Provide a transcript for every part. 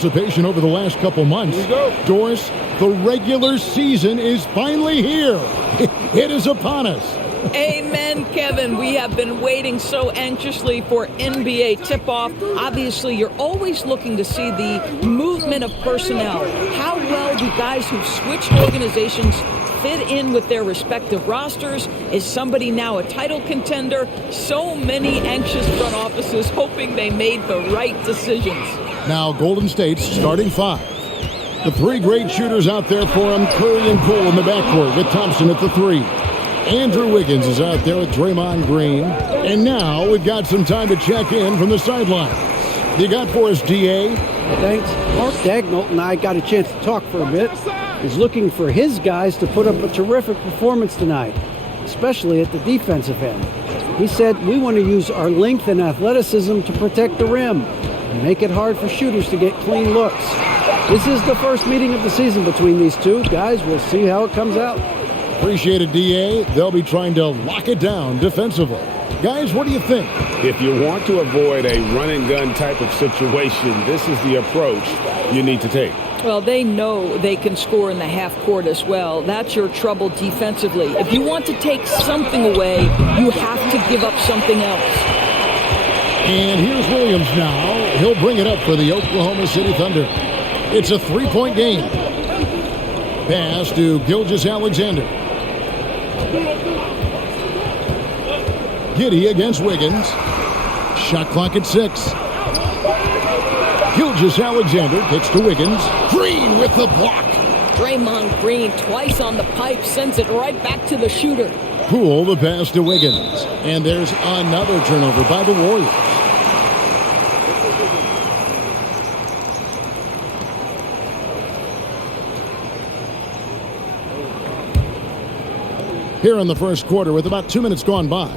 Anticipation over the last couple months. Here we go. Doris, the regular season is finally here. It is upon us. Amen, Kevin. We have been waiting so anxiously for NBA tip-off. Obviously, you're always looking to see the movement of personnel. How well do guys who've switched organizations fit in with their respective rosters? Is somebody now a title contender? So many anxious front offices hoping they made the right decisions. Now Golden State's starting five. The three great shooters out there for them, Curry and Poole in the backcourt with Thompson at the three. Andrew Wiggins is out there with Draymond Green. And now we've got some time to check in from the sidelines. You got for us, DA? Thanks. Mark Dagnall and I got a chance to talk for a bit. He's looking for his guys to put up a terrific performance tonight, especially at the defensive end. He said, we want to use our length and athleticism to protect the rim and make it hard for shooters to get clean looks. This is the first meeting of the season between these two. Guys, we'll see how it comes out. Appreciate it, DA. They'll be trying to lock it down defensively. Guys, what do you think? If you want to avoid a run-and-gun type of situation, this is the approach you need to take. Well, they know they can score in the half court as well. That's your trouble defensively. If you want to take something away, you have to give up something else. And here's Williams now. He'll bring it up for the Oklahoma City Thunder. It's a three-point game. Pass to Gilgeous-Alexander. Giddey against Wiggins. Shot clock at 6. Gilgeous-Alexander gets to Wiggins. Green with the block. Draymond Green twice on the pipe, sends it right back to the shooter. Poole the pass to Wiggins. And there's another turnover by the Warriors. Here in the first quarter with about 2 minutes gone by.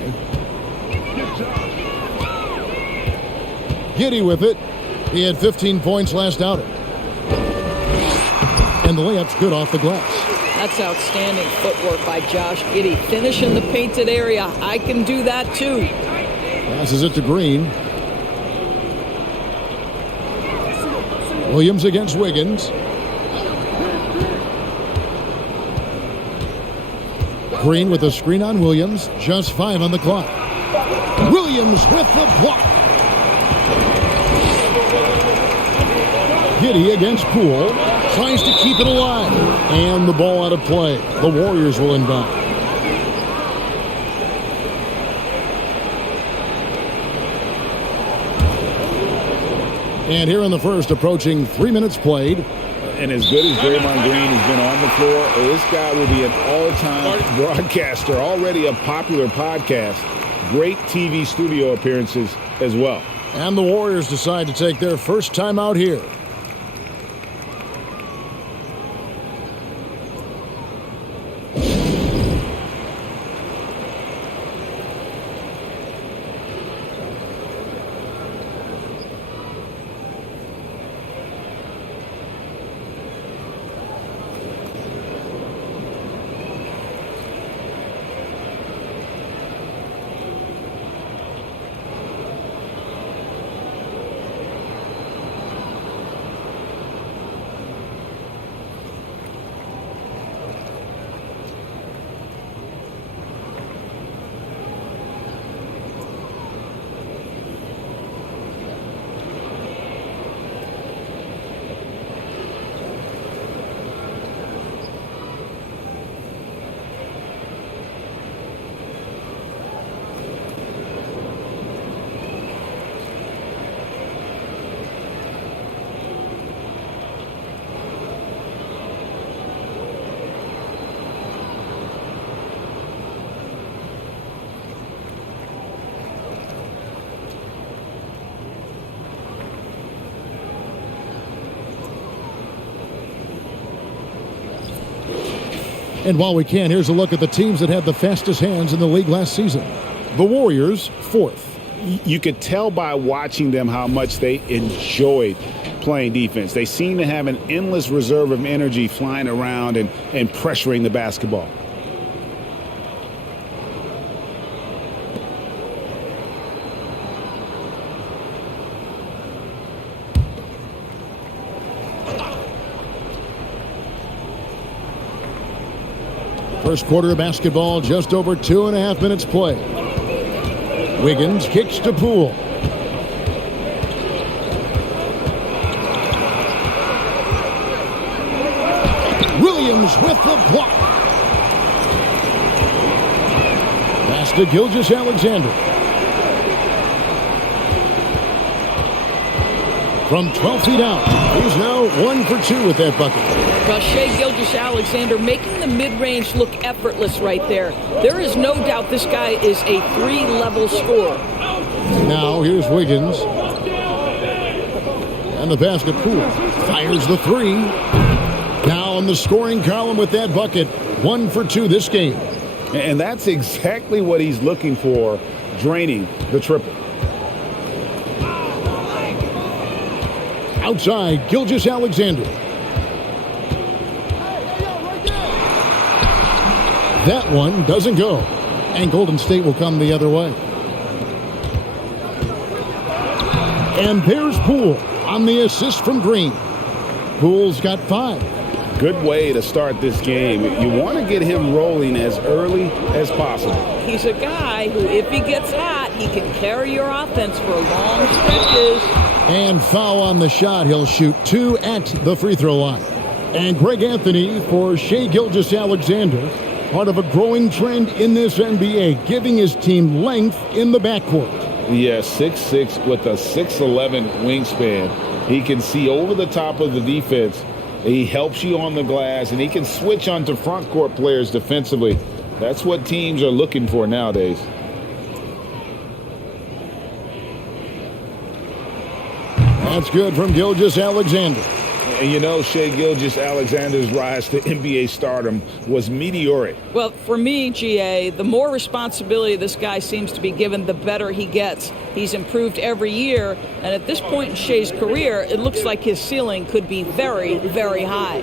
Giddey with it. He had 15 points last outing. And the layup's good off the glass. That's outstanding footwork by Josh Giddey. Finish in the painted area. I can do that too. Passes it to Green. Williams against Wiggins. Green with a screen on Williams. Just 5 on the clock. Williams with the block. Giddey against Poole. Tries to keep it alive. And the ball out of play. The Warriors will inbound. And here in the first, approaching 3 minutes played. And as good as Draymond Green has been on the floor, this guy will be an all-time broadcaster, already a popular podcast. Great TV studio appearances as well. And the Warriors decide to take their first time out here. And while we can, here's a look at the teams that had the fastest hands in the league last season. The Warriors, 4th. You could tell by watching them how much they enjoyed playing defense. They seem to have an endless reserve of energy flying around and pressuring the basketball. First quarter of basketball, just over 2.5 minutes play. Wiggins kicks to Poole. Williams with the block. Pass to Gilgeous-Alexander. From 12 feet out, he's now 1 for 2 with that bucket. Well, Shai Gilgeous-Alexander making the mid-range look effortless right there. There is no doubt this guy is a 3-level scorer. Now here's Wiggins. And the pass to Poole. Fires the 3. Now in the scoring column with that bucket. 1 for 2 this game. And that's exactly what he's looking for, draining the triple. Outside, Gilgeous-Alexander. That one doesn't go. And Golden State will come the other way. And there's Poole on the assist from Green. Poole's got 5. Good way to start this game. You want to get him rolling as early as possible. He's a guy who, if he gets hot, he can carry your offense for long stretches. And foul on the shot. He'll shoot 2 at the free throw line. And Greg Anthony for Shai Gilgeous-Alexander. Part of a growing trend in this NBA, giving his team length in the backcourt. Yeah, 6'6" with a 6'11" wingspan. He can see over the top of the defense. He helps you on the glass, and he can switch onto front court players defensively. That's what teams are looking for nowadays. That's good from Gilgeous-Alexander. And you know, Shai Gilgeous-Alexander's rise to NBA stardom was meteoric. Well, for me, GA, the more responsibility this guy seems to be given, the better he gets. He's improved every year, and at this point in Shai's career, it looks like his ceiling could be very, very high.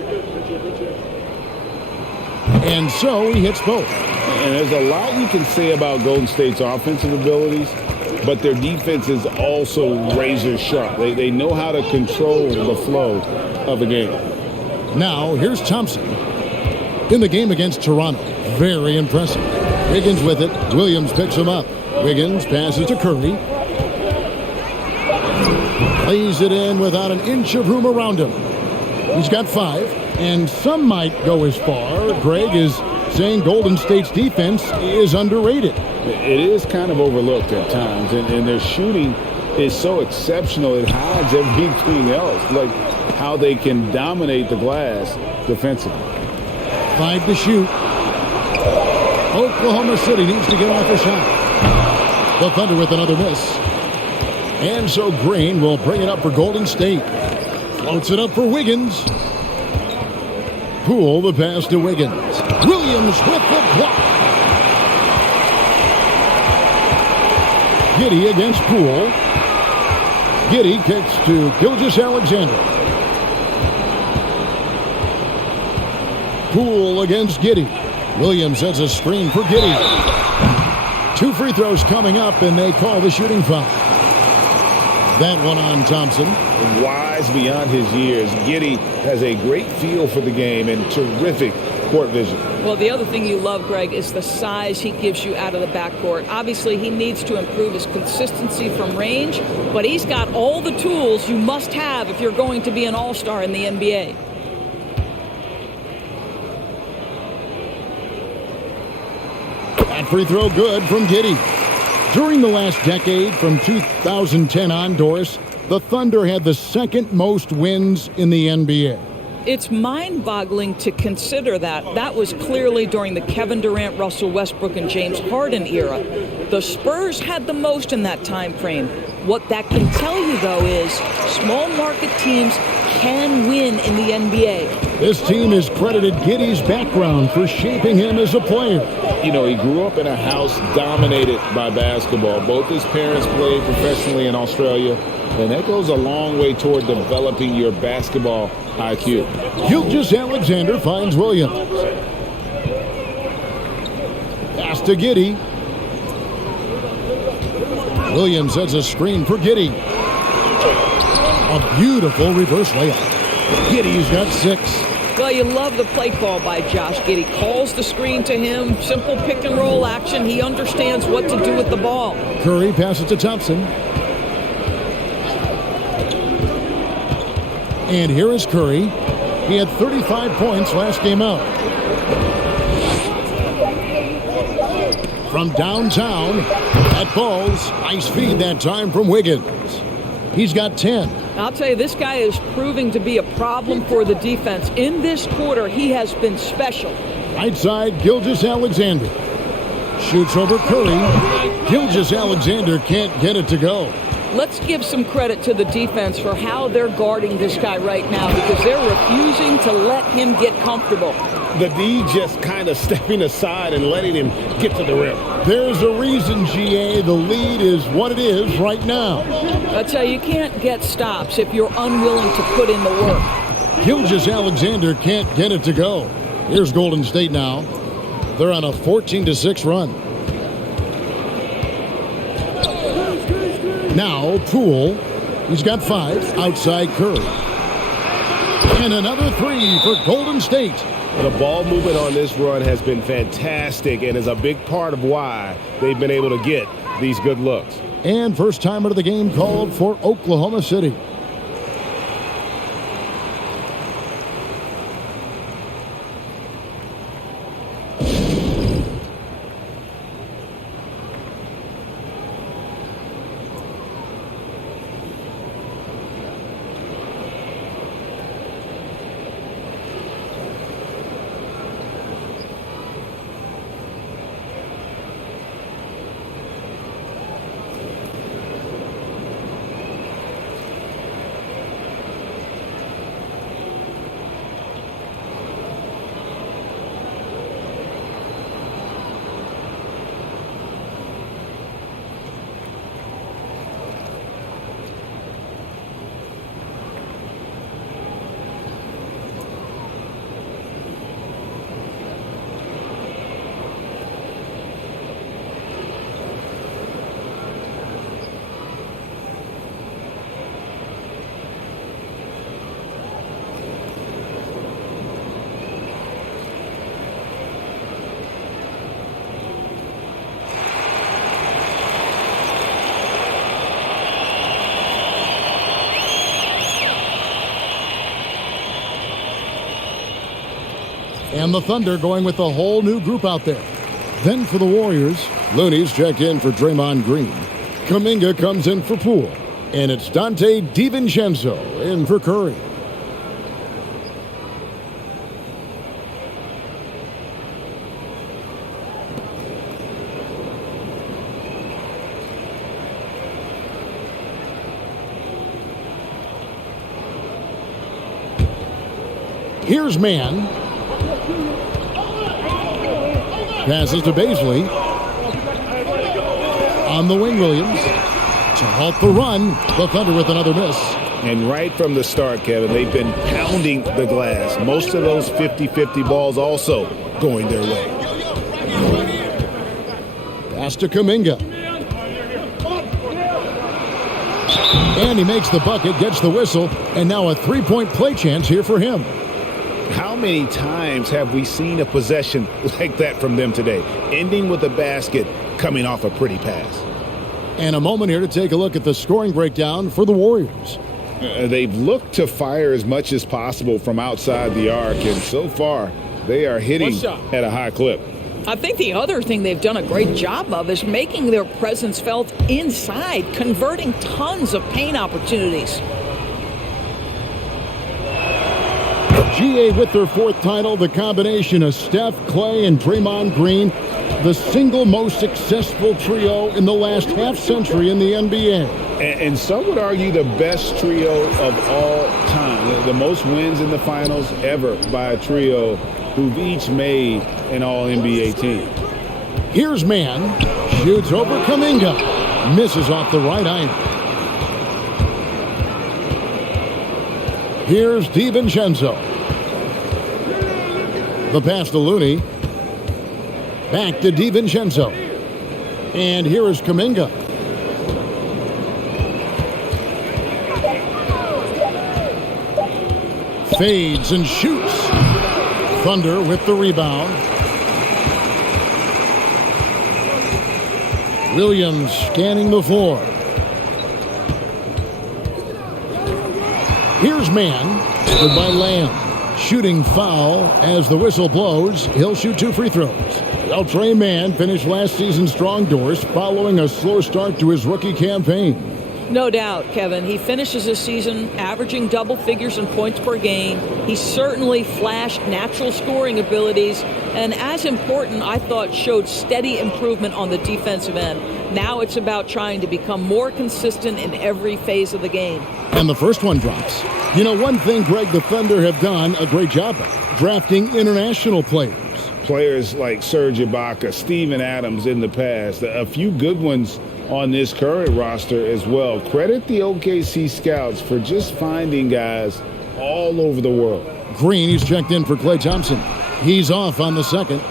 And so he hits both. And there's a lot you can say about Golden State's offensive abilities, but their defense is also razor sharp. They know how to control the flow of the game. Now, here's Thompson. In the game against Toronto, very impressive. Wiggins with it. Williams picks him up. Wiggins passes to Curry. Lays it in without an inch of room around him. He's got 5, and some might go as far. Greg is saying Golden State's defense is underrated. It is kind of overlooked at times, and their shooting is so exceptional it hides everything else, like how they can dominate the glass defensively. 5 to shoot. Oklahoma City needs to get off a shot. The Thunder with another miss. And so Green will bring it up for Golden State. Floats it up for Wiggins. Poole the pass to Wiggins. Williams with the block. Giddey against Poole. Giddey kicks to Gilgeous-Alexander. Poole against Giddey. Williams sets a screen for Giddey. 2 free throws coming up, and they call the shooting foul. That one on Thompson. Wise beyond his years, Giddey has a great feel for the game and terrific court vision. Well, the other thing you love, Greg, is the size he gives you out of the backcourt. Obviously, he needs to improve his consistency from range, but he's got all the tools you must have if you're going to be an all-star in the NBA. That free throw good from Giddey. During the last decade, from 2010 on, Doris, the Thunder had the 2nd most wins in the NBA. It's mind-boggling to consider that. That was clearly during the Kevin Durant, Russell Westbrook, and James Harden era. The Spurs had the most in that time frame. What that can tell you, though, is small market teams can win in the NBA. This team has credited Giddey's background for shaping him as a player. You know, he grew up in a house dominated by basketball. Both his parents played professionally in Australia, and that goes a long way toward developing your basketball IQ. Gilgeous-Alexander finds Williams. Pass to Giddey. Williams sets a screen for Giddey. A beautiful reverse layup. Giddey's got 6. Well, you love the play call by Josh Giddey. Calls the screen to him, simple pick and roll action. He understands what to do with the ball. Curry passes to Thompson. And here is Curry. He had 35 points last game out. From downtown, that falls. Nice feed that time from Wiggins. He's got 10. I'll tell you, this guy is proving to be a problem for the defense. In this quarter, he has been special. Right side, Gilgeous-Alexander. Shoots over Curry. Gilgeous-Alexander can't get it to go. Let's give some credit to the defense for how they're guarding this guy right now, because they're refusing to let him get comfortable. The D just kind of stepping aside and letting him get to the rim. There's a reason, GA. The lead is what it is right now. I tell you, you can't get stops if you're unwilling to put in the work. Gilgeous-Alexander can't get it to go. Here's Golden State now. They're on a 14-6 run. Now, Poole. He's got 5 outside Curry. And another 3 for Golden State. The ball movement on this run has been fantastic and is a big part of why they've been able to get these good looks. And first time out of the game called for Oklahoma City. And the Thunder going with a whole new group out there. Then for the Warriors, Looney's checked in for Draymond Green. Kuminga comes in for Poole. And it's Dante DiVincenzo in for Curry. Here's Mann. Passes to Baisley. On the wing, Williams. To halt the run, the Thunder with another miss. And right from the start, Kevin, they've been pounding the glass. Most of those 50-50 balls also going their way. Pass to Kuminga. And he makes the bucket, gets the whistle, and now a three-point play chance here for him. How many times have we seen a possession like that from them today, ending with a basket coming off a pretty pass? And a moment here to take a look at the scoring breakdown for the Warriors. They've looked to fire as much as possible from outside the arc, and so far they are hitting at a high clip. I think the other thing they've done a great job of is making their presence felt inside, converting tons of paint opportunities. GA with their fourth title, the combination of Steph, Clay, and Draymond Green, the single most successful trio in the last half-century in the NBA. And some would argue the best trio of all time. The most wins in the finals ever by a trio who've each made an All-NBA team. Here's Mann. Shoots over Kuminga. Misses off the right iron. Here's DiVincenzo. The pass to Looney. Back to DiVincenzo. And here is Kuminga. Fades and shoots. Thunder with the rebound. Williams scanning the floor. Here's Mann. Good by Lamb. Shooting foul as the whistle blows. He'll shoot 2 free throws. Well, Trey Mann finished last season strong doors following a slow start to his rookie campaign. No doubt, Kevin. He finishes the season averaging double figures in points per game. He certainly flashed natural scoring abilities, and as important, I thought, showed steady improvement on the defensive end. Now it's about trying to become more consistent in every phase of the game. And the first one drops. You know, one thing Greg, the Thunder have done a great job of, drafting international players. Players like Serge Ibaka, Steven Adams in the past, a few good ones on this current roster as well. Credit the OKC scouts for just finding guys all over the world. Green, he's checked in for Klay Thompson. He's off on the second.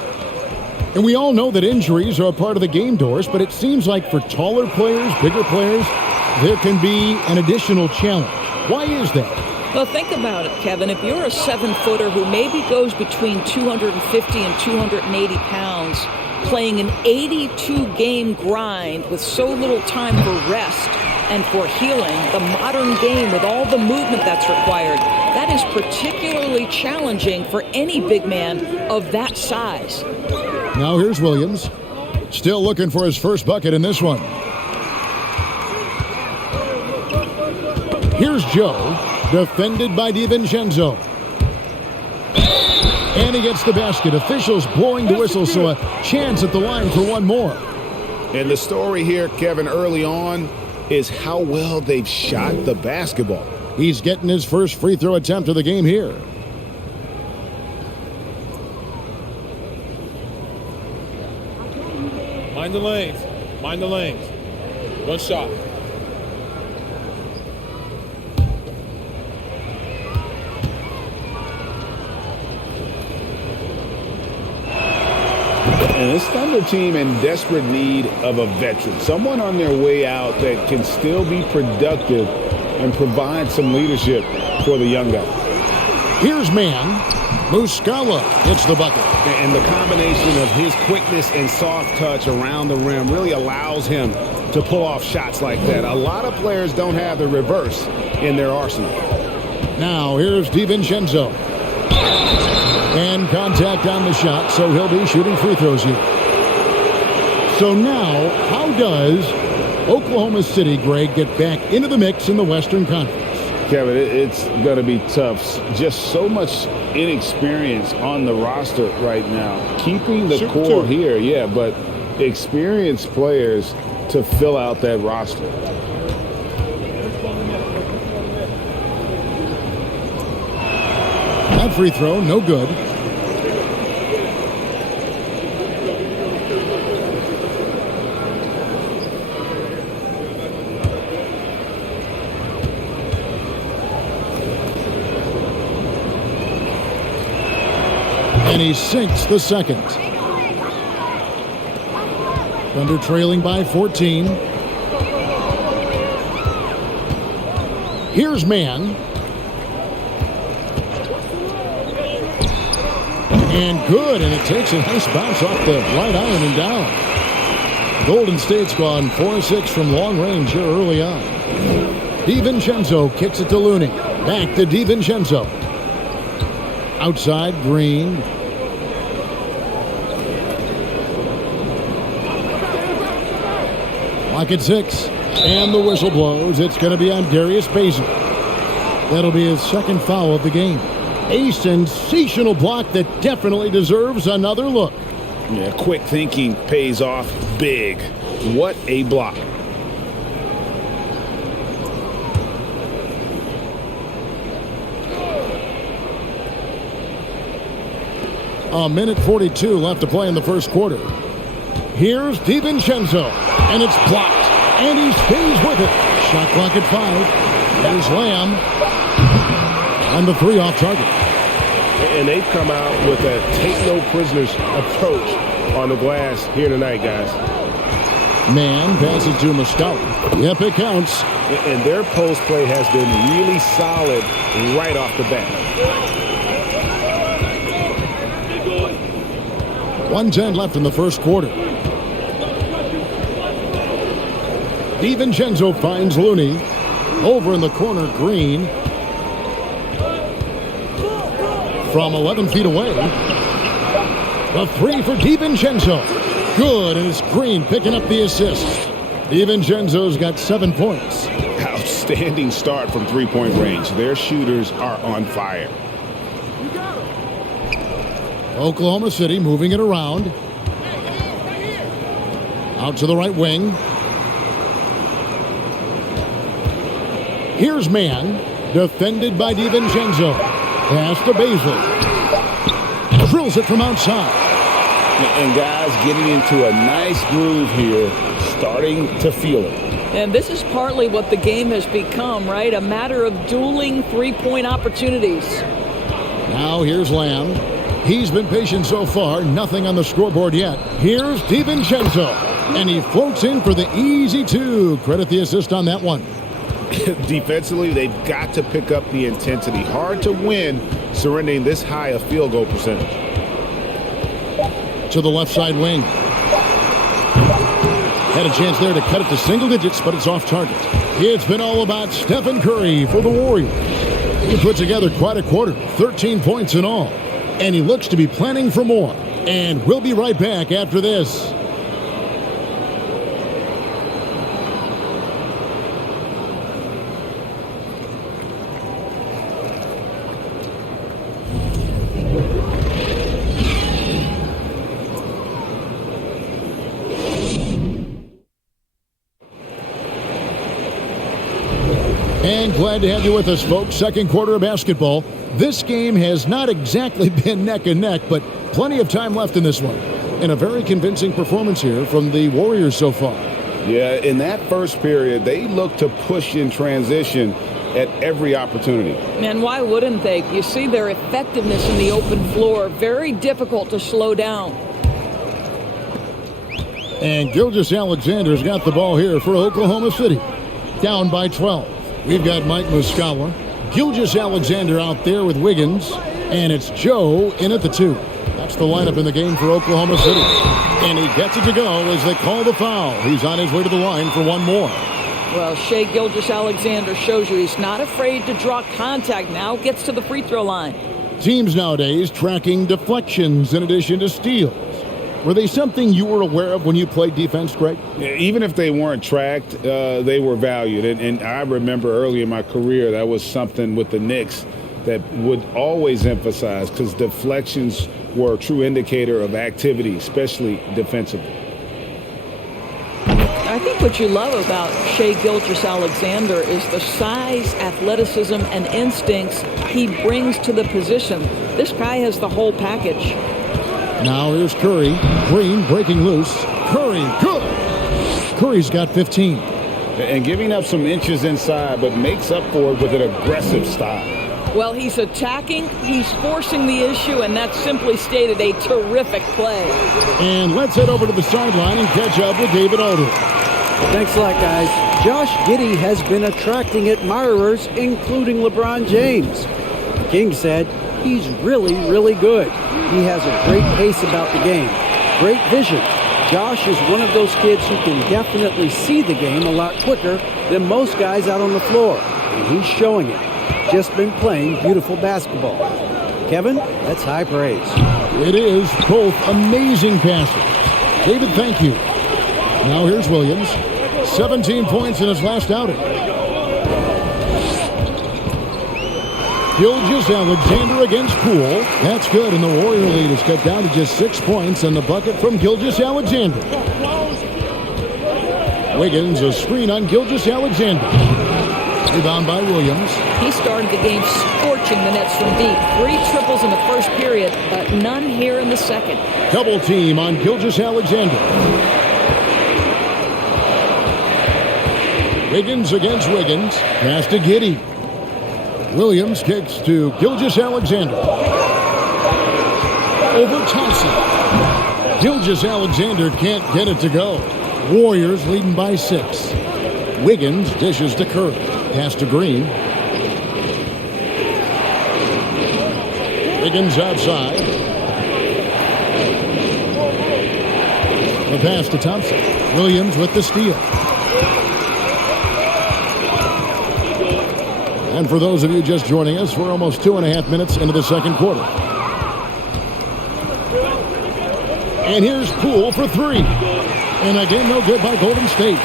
And we all know that injuries are a part of the game, Doris, but it seems like for taller players, bigger players, there can be an additional challenge. Why is that? Well, think about it, Kevin. If you're a 7-footer who maybe goes between 250 and 280 pounds, playing an 82-game grind with so little time for rest and for healing, the modern game with all the movement that's required, that is particularly challenging for any big man of that size. Now here's Williams, still looking for his first bucket in this one. Here's Joe, defended by DiVincenzo. And he gets the basket. Officials blowing the whistle, so a chance at the line for one more. And the story here, Kevin, early on is how well they've shot the basketball. He's getting his first free throw attempt of the game here. Mind the lanes. Mind the lanes. One shot. And this Thunder team in desperate need of a veteran, someone on their way out that can still be productive and provide some leadership for the young guys. Here's Mann. Muscala gets the bucket. And the combination of his quickness and soft touch around the rim really allows him to pull off shots like that. A lot of players don't have the reverse in their arsenal. Now here's DiVincenzo. And contact on the shot, so he'll be shooting free throws here. So now, how does Oklahoma City, Greg, get back into the mix in the Western Conference? Kevin, it's going to be tough. Just so much inexperience on the roster right now. Keeping the core here, yeah, but experienced players to fill out that roster. That free throw, no good. And he sinks the second. Thunder trailing by 14. Here's Mann. And good, and it takes a nice bounce off the right iron and down. Golden State's gone 4-6 from long range here early on. DiVincenzo kicks it to Looney. Back to DiVincenzo. Outside, Green. Lock at 6. And the whistle blows. It's going to be on Darius Bazley. That'll be his second foul of the game. A sensational block that definitely deserves another look. Yeah, quick thinking pays off big. What a block. A minute 42 left to play in the first quarter. Here's DiVincenzo, and it's blocked, and he stays with it. Shot clock at 5. There's Lamb, and the 3 off target. And they've come out with a take-no-prisoners approach on the glass here tonight, guys. Man passes to Muscala. Yep, it counts. And their post play has been really solid right off the bat. 1:10 left in the first quarter. DiVincenzo finds Looney. Over in the corner, Green. From 11 feet away. A three for DiVincenzo. Good, and it's Green picking up the assist. DiVincenzo's got 7 points. Outstanding start from three-point range. Their shooters are on fire. Oklahoma City moving it around. Out to the right wing. Here's Man. Defended by DiVincenzo. Pass to Baisley. Drills it from outside. And guys getting into a nice groove here, starting to feel it. And this is partly what the game has become, right? A matter of dueling three-point opportunities. Now here's Lamb. He's been patient so far. Nothing on the scoreboard yet. Here's DiVincenzo. And he floats in for the easy two. Credit the assist on that one. Defensively, they've got to pick up the intensity. Hard to win surrendering this high a field goal percentage. To the left side wing. Had a chance there to cut it to single digits, but it's off target. It's been all about Stephen Curry for the Warriors. He put together quite a quarter, 13 points in all. And he looks to be planning for more. And we'll be right back after this. And glad to have you with us, folks. Second quarter of basketball. This game has not exactly been neck and neck, but plenty of time left in this one. And a very convincing performance here from the Warriors so far. Yeah, in that first period, they looked to push in transition at every opportunity. And why wouldn't they? You see their effectiveness in the open floor. Very difficult to slow down. And Gilgeous-Alexander's got the ball here for Oklahoma City. Down by 12. We've got Mike Muscala. Gilgeous-Alexander out there with Wiggins. And it's Joe in at the 2. That's the lineup in the game for Oklahoma City. And he gets it to go as they call the foul. He's on his way to the line for one more. Well, Shai Gilgeous-Alexander shows you he's not afraid to draw contact. Now gets to the free throw line. Teams nowadays tracking deflections in addition to steals. Were they something you were aware of when you played defense, Greg? Even if they weren't tracked, they were valued. And I remember early in my career, that was something with the Knicks that would always emphasize, because deflections were a true indicator of activity, especially defensively. I think what you love about Shai Gilgeous-Alexander is the size, athleticism, and instincts he brings to the position. This guy has the whole package. Now here's Curry. Green breaking loose. Curry, good. Curry's got 15. And giving up some inches inside, but makes up for it with an aggressive style. Well, he's attacking, he's forcing the issue, and that's simply stated a terrific play. And let's head over to the sideline and catch up with David Aldridge. Thanks a lot, guys. Josh Giddey has been attracting admirers, including LeBron James. King said he's really, really good. He has a great pace about the game. Great vision. Josh is one of those kids who can definitely see the game a lot quicker than most guys out on the floor. And he's showing it. Just been playing beautiful basketball. Kevin, that's high praise. It is. Both amazing passes. David, thank you. Now here's Williams. 17 points in his last outing. Gilgeous-Alexander against Poole. That's good, and the Warrior lead is cut down to just 6 points, and the bucket from Gilgeous-Alexander. Wiggins, a screen on Gilgeous-Alexander. Rebound by Williams. He started the game scorching the Nets from deep. 3 triples in the first period, but none here in the second. Double team on Gilgeous-Alexander. Wiggins against Wiggins. Pass to Giddey. Williams kicks to Gilgeous-Alexander. Over Thompson. Gilgeous-Alexander can't get it to go. Warriors leading by 6. Wiggins dishes to Curry. Pass to Green. Wiggins outside. The pass to Thompson. Williams with the steal. And for those of you just joining us, we're almost 2.5 minutes into the second quarter. And here's Poole for 3. And again, no good by Golden State.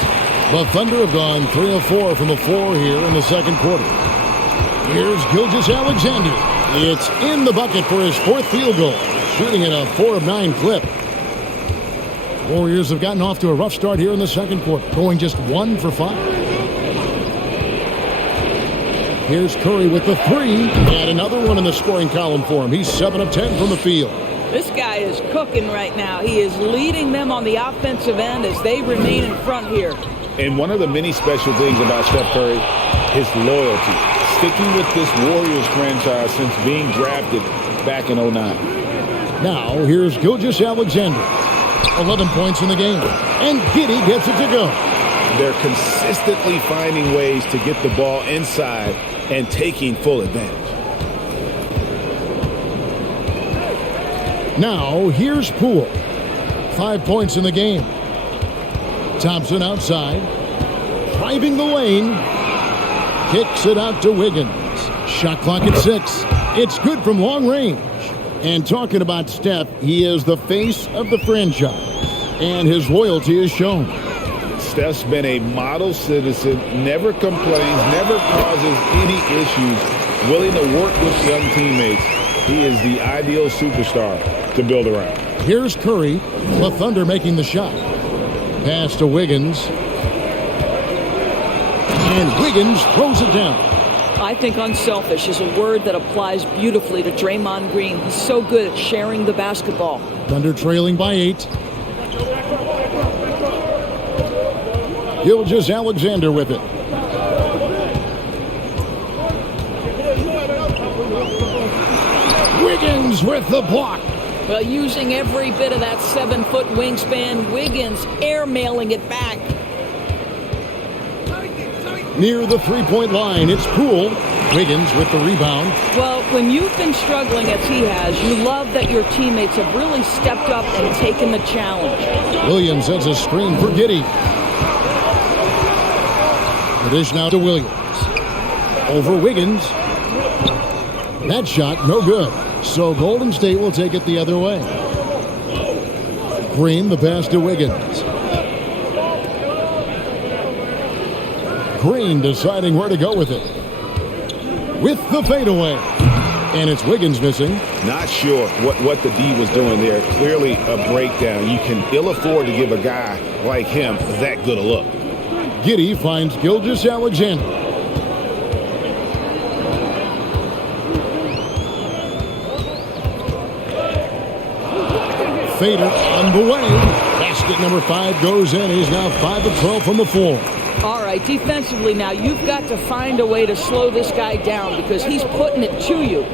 The Thunder have gone 3 of 4 from the floor here in the second quarter. Here's Gilgeous-Alexander. It's in the bucket for his 4th field goal, shooting at a 4 of 9 clip. Warriors have gotten off to a rough start here in the second quarter, going just 1 for 5. Here's Curry with the 3, and another one in the scoring column for him. He's 7 of 10 from the field. This guy is cooking right now. He is leading them on the offensive end as they remain in front here. And one of the many special things about Steph Curry, his loyalty. Sticking with this Warriors franchise since being drafted back in 09. Now, here's Gilgeous-Alexander. 11 points in the game. And Giddey gets it to go. They're consistently finding ways to get the ball inside and taking full advantage. Now, here's Poole. 5 points in the game. Thompson outside. Driving the lane. Kicks it out to Wiggins. Shot clock at 6. It's good from long range. And talking about Steph, he is the face of the franchise. And his loyalty is shown. Steph's been a model citizen, never complains, never causes any issues, willing to work with young teammates. He is the ideal superstar to build around. Here's Curry. The Thunder making the shot. Pass to Wiggins. And Wiggins throws it down. I think unselfish is a word that applies beautifully to Draymond Green. He's so good at sharing the basketball. Thunder trailing by 8. Gilgeous-Alexander with it. Wiggins with the block. Well, using every bit of that 7-foot wingspan, Wiggins airmailing it back. Near the three-point line, it's Poole. Wiggins with the rebound. Well, when you've been struggling as he has, you love that your teammates have really stepped up and taken the challenge. Williams has a screen for Giddey. The dish now to Williams. Over Wiggins. That shot, no good. So Golden State will take it the other way. Green, the pass to Wiggins. Green deciding where to go with it. With the fadeaway. And it's Wiggins missing. Not sure what the D was doing there. Clearly a breakdown. You can ill afford to give a guy like him that good a look. Giddey finds Gilgeous-Alexander. Fader on the way. Basket number 5 goes in. He's now 5 of 12 from the floor. All right, defensively now, you've got to find a way to slow this guy down because he's putting it to you.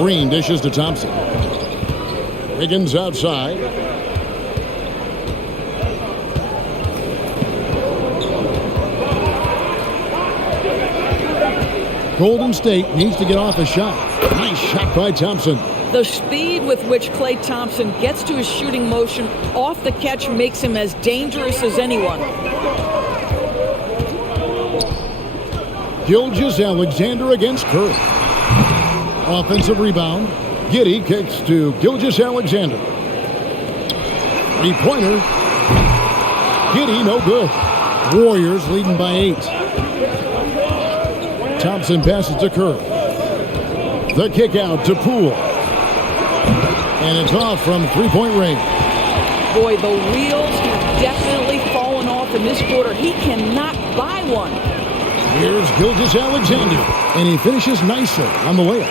Green dishes to Thompson. Wiggins outside. Golden State needs to get off a shot. Nice shot by Thompson. The speed with which Klay Thompson gets to his shooting motion off the catch makes him as dangerous as anyone. Gilgeous-Alexander against Curry. Offensive rebound. Giddey kicks to Gilgeous-Alexander. Three-pointer. Giddey, no good. Warriors leading by 8. Thompson passes to Curry. The kick out to Poole. And it's off from three-point range. Boy, the wheels have definitely fallen off in this quarter. He cannot buy one. Here's Gilgeous-Alexander, and he finishes nicely on the layup.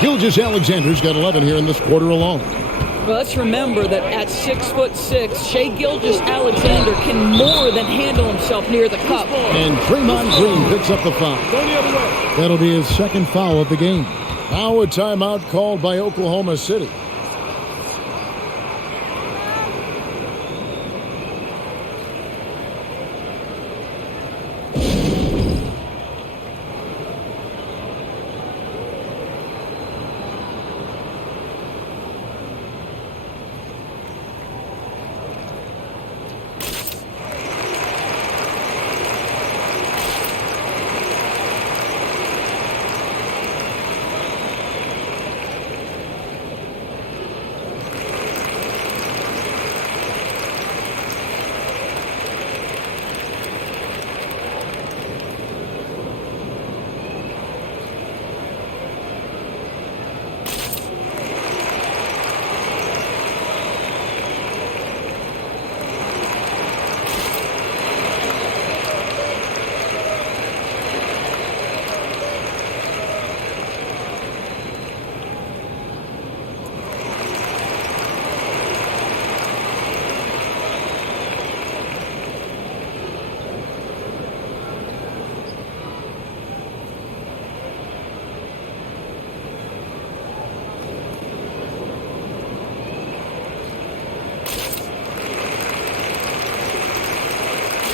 Gilgeous-Alexander's got 11 here in this quarter alone. Well, let's remember that at 6'6", Shai Gilgeous-Alexander can more than handle himself near the cup. And Draymond Green picks up the foul. That'll be his second foul of the game. Now a timeout called by Oklahoma City.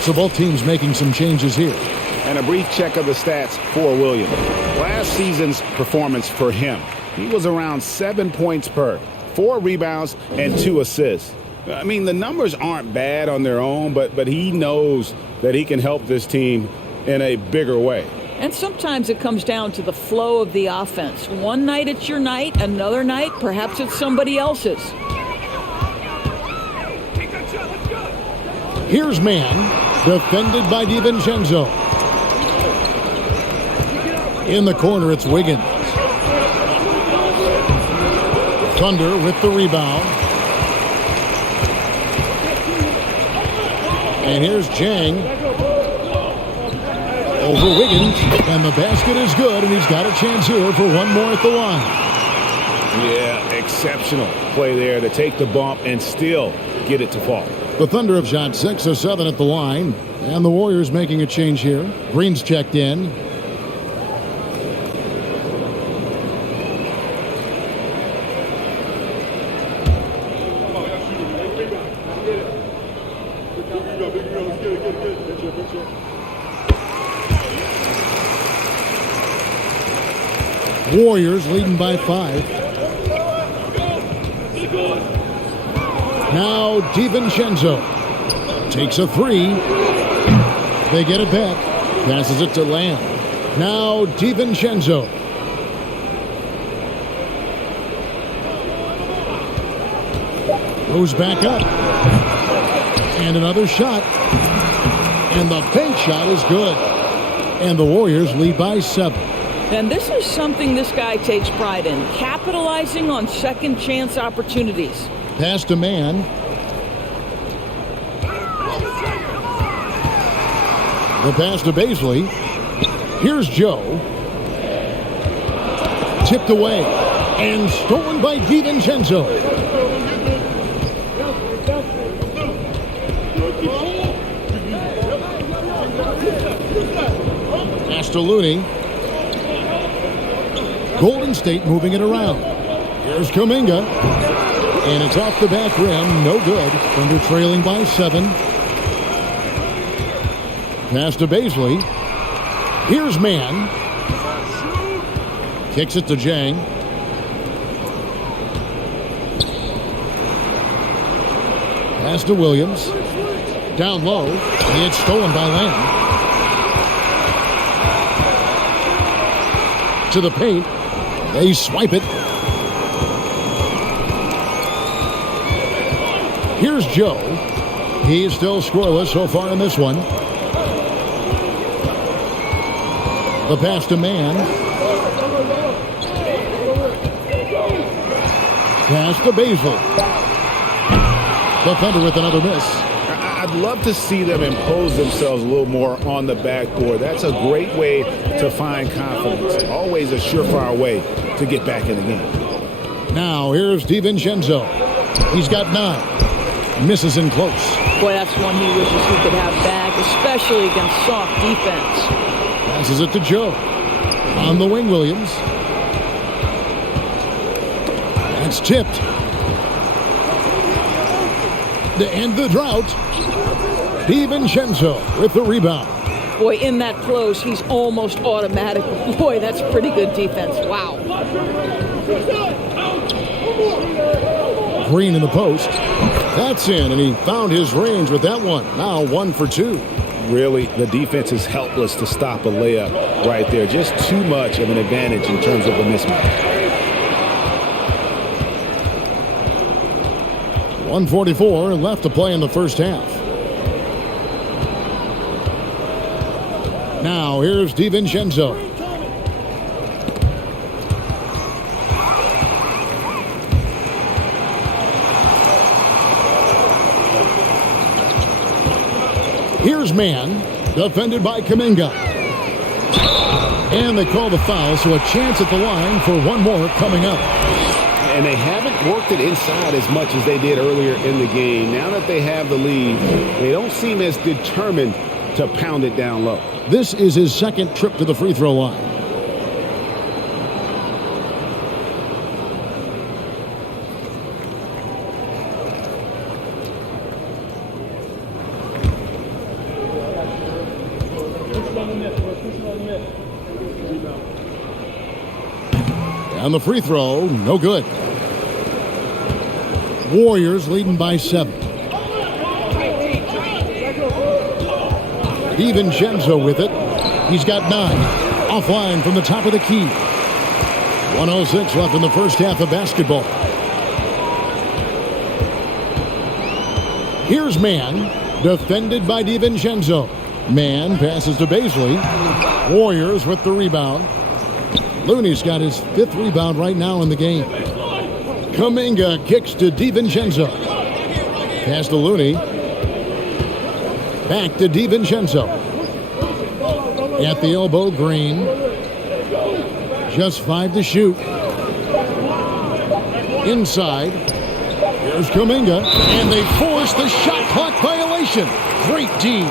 So both teams making some changes here. And a brief check of the stats for Williams. Last season's performance for him, he was around 7 points per, 4 rebounds, and 2 assists. I mean, the numbers aren't bad on their own, but he knows that he can help this team in a bigger way. And sometimes it comes down to the flow of the offense. One night it's your night, another night perhaps it's somebody else's. Here's man, defended by DiVincenzo. In the corner, it's Wiggins. Thunder with the rebound. And here's Jang. Over Wiggins, and the basket is good, and he's got a chance here for one more at the line. Yeah, exceptional play there to take the bump and still get it to fall. The Thunder have shot 6 of 7 at the line, and the Warriors making a change here. Green's checked in. Warriors leading by 5. Now DiVincenzo takes a 3. They get it back. Passes it to Lamb. Now DiVincenzo. Goes back up. And another shot. And the bank shot is good. And the Warriors lead by 7. And this is something this guy takes pride in, capitalizing on second chance opportunities. Pass to man. The pass to Baisley. Here's Joe. Tipped away and stolen by DiVincenzo. Pass to Looney. Golden State moving it around. Here's Kuminga. And it's off the back rim. No good. Thunder trailing by 7. Pass to Baisley. Here's man. Kicks it to Jang. Pass to Williams. Down low. And it's stolen by Lamb. To the paint. They swipe it. Here's Joe. He's still scoreless so far in this one. The pass to man. Pass to Baisley. The Thunder with another miss. I'd love to see them impose themselves a little more on the backboard. That's a great way to find confidence. Always a surefire way to get back in the game. Now here's DiVincenzo. He's got 9. Misses in close. Boy, that's one he wishes he could have back, especially against soft defense. Passes it to Joe. On the wing, Williams. It's tipped. To end the drought, DiVincenzo with the rebound. Boy, in that close, he's almost automatic. Boy, that's pretty good defense. Wow. Green in the post. That's in, and he found his range with that one. Now 1 for 2. Really, the defense is helpless to stop a layup right there. Just too much of an advantage in terms of a mismatch. 1:44 left to play in the first half. Now here's DiVincenzo. Here's man, defended by Kuminga. And they call the foul, so a chance at the line for one more coming up. And they haven't worked it inside as much as they did earlier in the game. Now that they have the lead, they don't seem as determined to pound it down low. This is his second trip to the free throw line. And the free throw, no good. Warriors leading by 7. DiVincenzo with it. He's got 9. Offline from the top of the key. 1:06 left in the first half of basketball. Here's Mann, defended by DiVincenzo. Mann passes to Baisley. Warriors with the rebound. Looney's got his 5th rebound right now in the game. Kuminga kicks to DiVincenzo. Pass to Looney. Back to DiVincenzo. At the elbow, Green. Just 5 to shoot. Inside. Here's Kuminga. And they force the shot clock violation. Great D.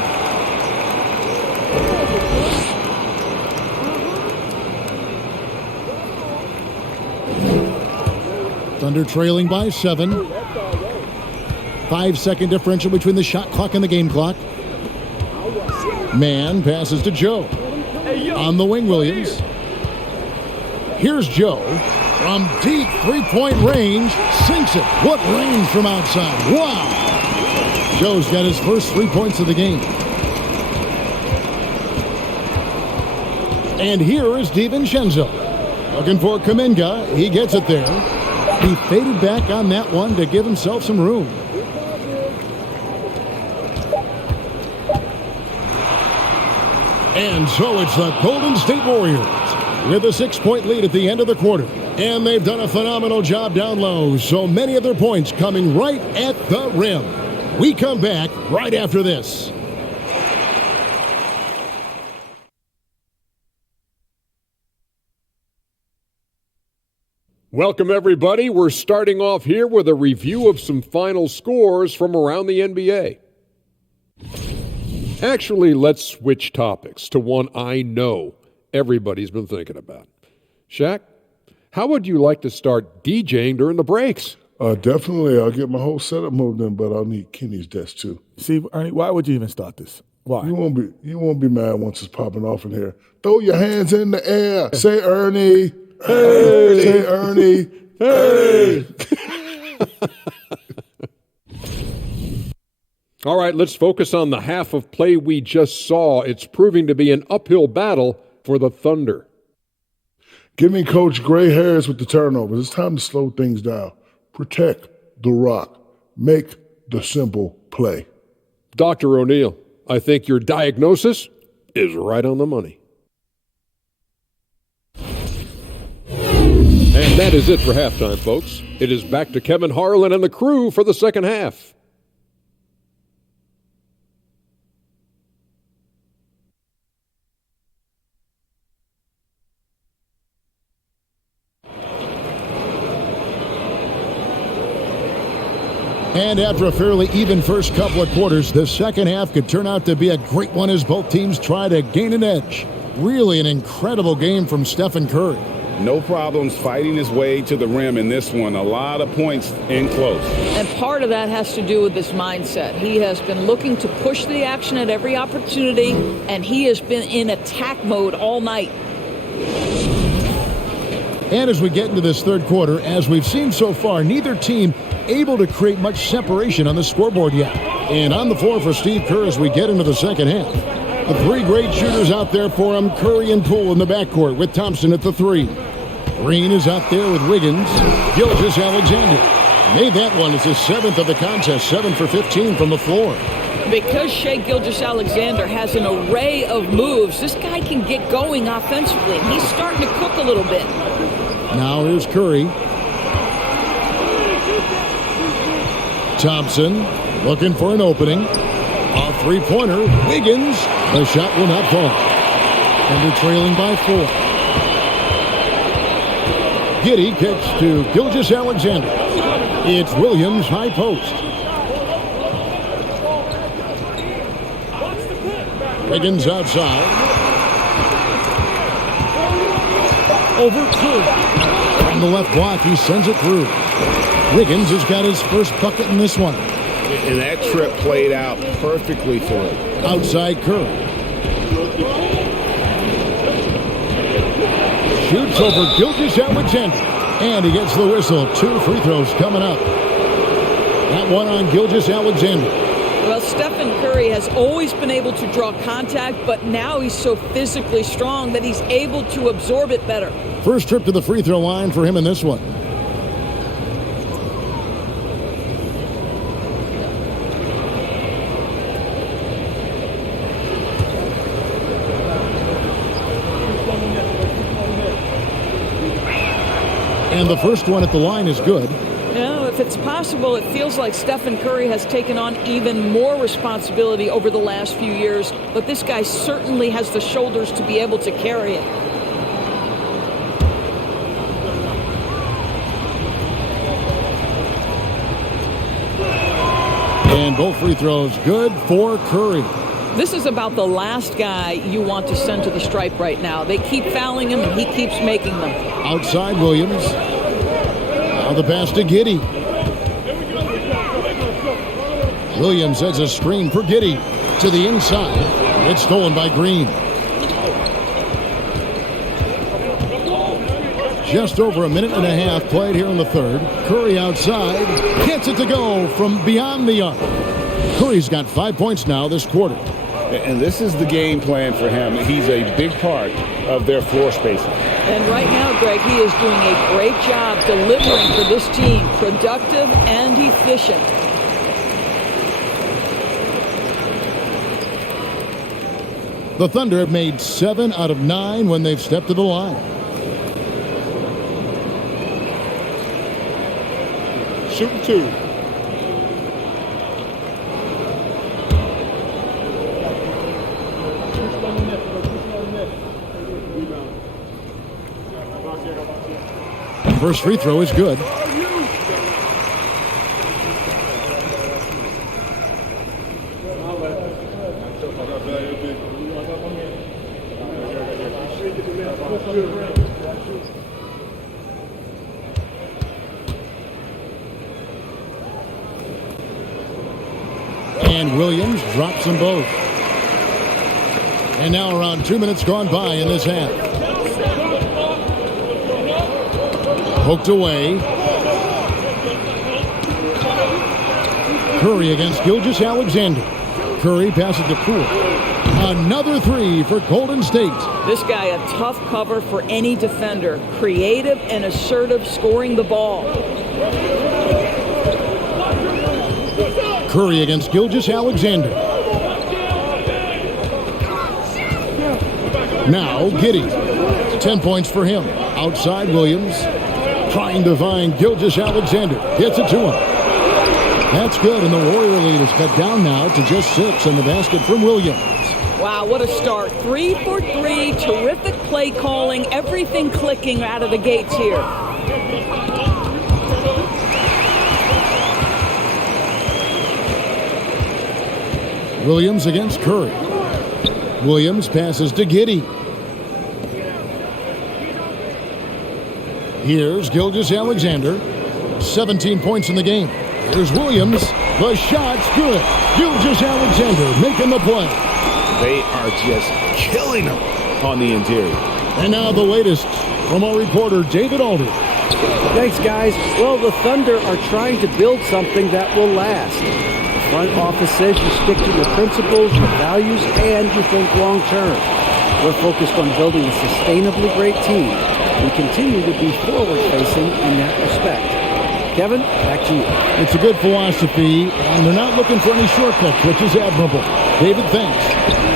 Thunder trailing by 7. 5-second differential between the shot clock and the game clock. Mann passes to Joe. On the wing, Williams. Here's Joe. From deep three-point range. Sinks it. What range from outside. Wow. Joe's got his first 3 points of the game. And here is DiVincenzo. Looking for Kuminga. He gets it there. He faded back on that one to give himself some room. And so it's the Golden State Warriors with a 6-point lead at the end of the quarter. And they've done a phenomenal job down low. So many of their points coming right at the rim. We come back right after this. Welcome, everybody. We're starting off here with a review of some final scores from around the NBA. Actually, let's switch topics to one I know everybody's been thinking about. Shaq, how would you like to start DJing during the breaks? Definitely. I'll get my whole setup moved in, but I'll need Kenny's desk too. See, Ernie, why would you even start this? Why? You won't be mad once it's popping off in here. Throw your hands in the air. Say Ernie. Hey. Say Ernie. Hey. All right, let's focus on the half of play we just saw. It's proving to be an uphill battle for the Thunder. Give me Coach gray hairs with the turnovers. It's time to slow things down. Protect the rock. Make the simple play. Dr. O'Neill, I think your diagnosis is right on the money. And that is it for halftime, folks. It is back to Kevin Harlan and the crew for the second half. And after a fairly even first couple of quarters, the second half could turn out to be a great one as both teams try to gain an edge. Really an incredible game from Stephen Curry. No problems fighting his way to the rim in this one. A lot of points in close. And part of that has to do with his mindset. He has been looking to push the action at every opportunity, and he has been in attack mode all night. And as we get into this third quarter, as we've seen so far, neither team able to create much separation on the scoreboard yet. And on the floor for Steve Kerr as we get into the second half. The three great shooters out there for him, Curry and Poole in the backcourt with Thompson at the 3. Green is out there with Wiggins. Gilgeous-Alexander made that one as his 7th of the contest, 7 for 15 from the floor. Because Shai Gilgeous-Alexander has an array of moves, this guy can get going offensively. He's starting to cook a little bit. Now here's Curry. Thompson looking for an opening. A three-pointer. Wiggins. The shot will not fall. And they're trailing by 4. Giddey kicks to Gilgeous-Alexander. It's Williams high post. Wiggins outside. Over Curry. From the left block, he sends it through. Wiggins has got his first bucket in this one. And that trip played out perfectly for him. Outside Curry. Shoots over Gilgeous-Alexander. And he gets the whistle. 2 free throws coming up. That one on Gilgeous-Alexander. Well, Stephen Curry has always been able to draw contact, but now he's so physically strong that he's able to absorb it better. First trip to the free throw line for him in this one. And the first one at the line is good. You know, if it's possible, it feels like Stephen Curry has taken on even more responsibility over the last few years, but this guy certainly has the shoulders to be able to carry it. And both free throws good for Curry. This is about the last guy you want to send to the stripe right now. They keep fouling him, and he keeps making them. Outside Williams. Now the pass to Giddey. Williams has a screen for Giddey to the inside. It's stolen by Green. Just over a minute and a half played here in the third. Curry outside. Gets it to go from beyond the arc. Curry's got 5 points now this quarter. And this is the game plan for him. He's a big part of their floor spacing. And right now, Greg, he is doing a great job delivering for this team. Productive and efficient. The Thunder have made 7 out of 9 when they've stepped to the line. Shooting 2. First free throw is good. And Williams drops them both. And now around 2 minutes gone by in this half. Poked away. Curry against Gilgeous-Alexander. Curry passes to Poole. Another 3 for Golden State. This guy a tough cover for any defender. Creative and assertive scoring the ball. Curry against Gilgeous-Alexander. Now Giddey. 10 points for him. Outside Williams. Trying to find Gilgeous-Alexander. Gets it to him. That's good, and the Warrior lead is cut down now to just 6 in the basket from Williams. Wow, what a start. 3 for 3. Terrific play calling. Everything clicking out of the gates here. Williams against Curry. Williams passes to Giddey. Here's Gilgeous-Alexander. 17 points in the game. Here's Williams. The shot's good. Gilgeous-Alexander making the play. They are just killing them on the interior. And now the latest from our reporter, David Aldridge. Thanks, guys. Well, the Thunder are trying to build something that will last. The front office says you stick to your principles, your values, and you think long term. We're focused on building a sustainably great team. We continue to be forward-facing in that respect. Kevin, back to you. It's a good philosophy, and they're not looking for any shortcuts, which is admirable. David, thanks.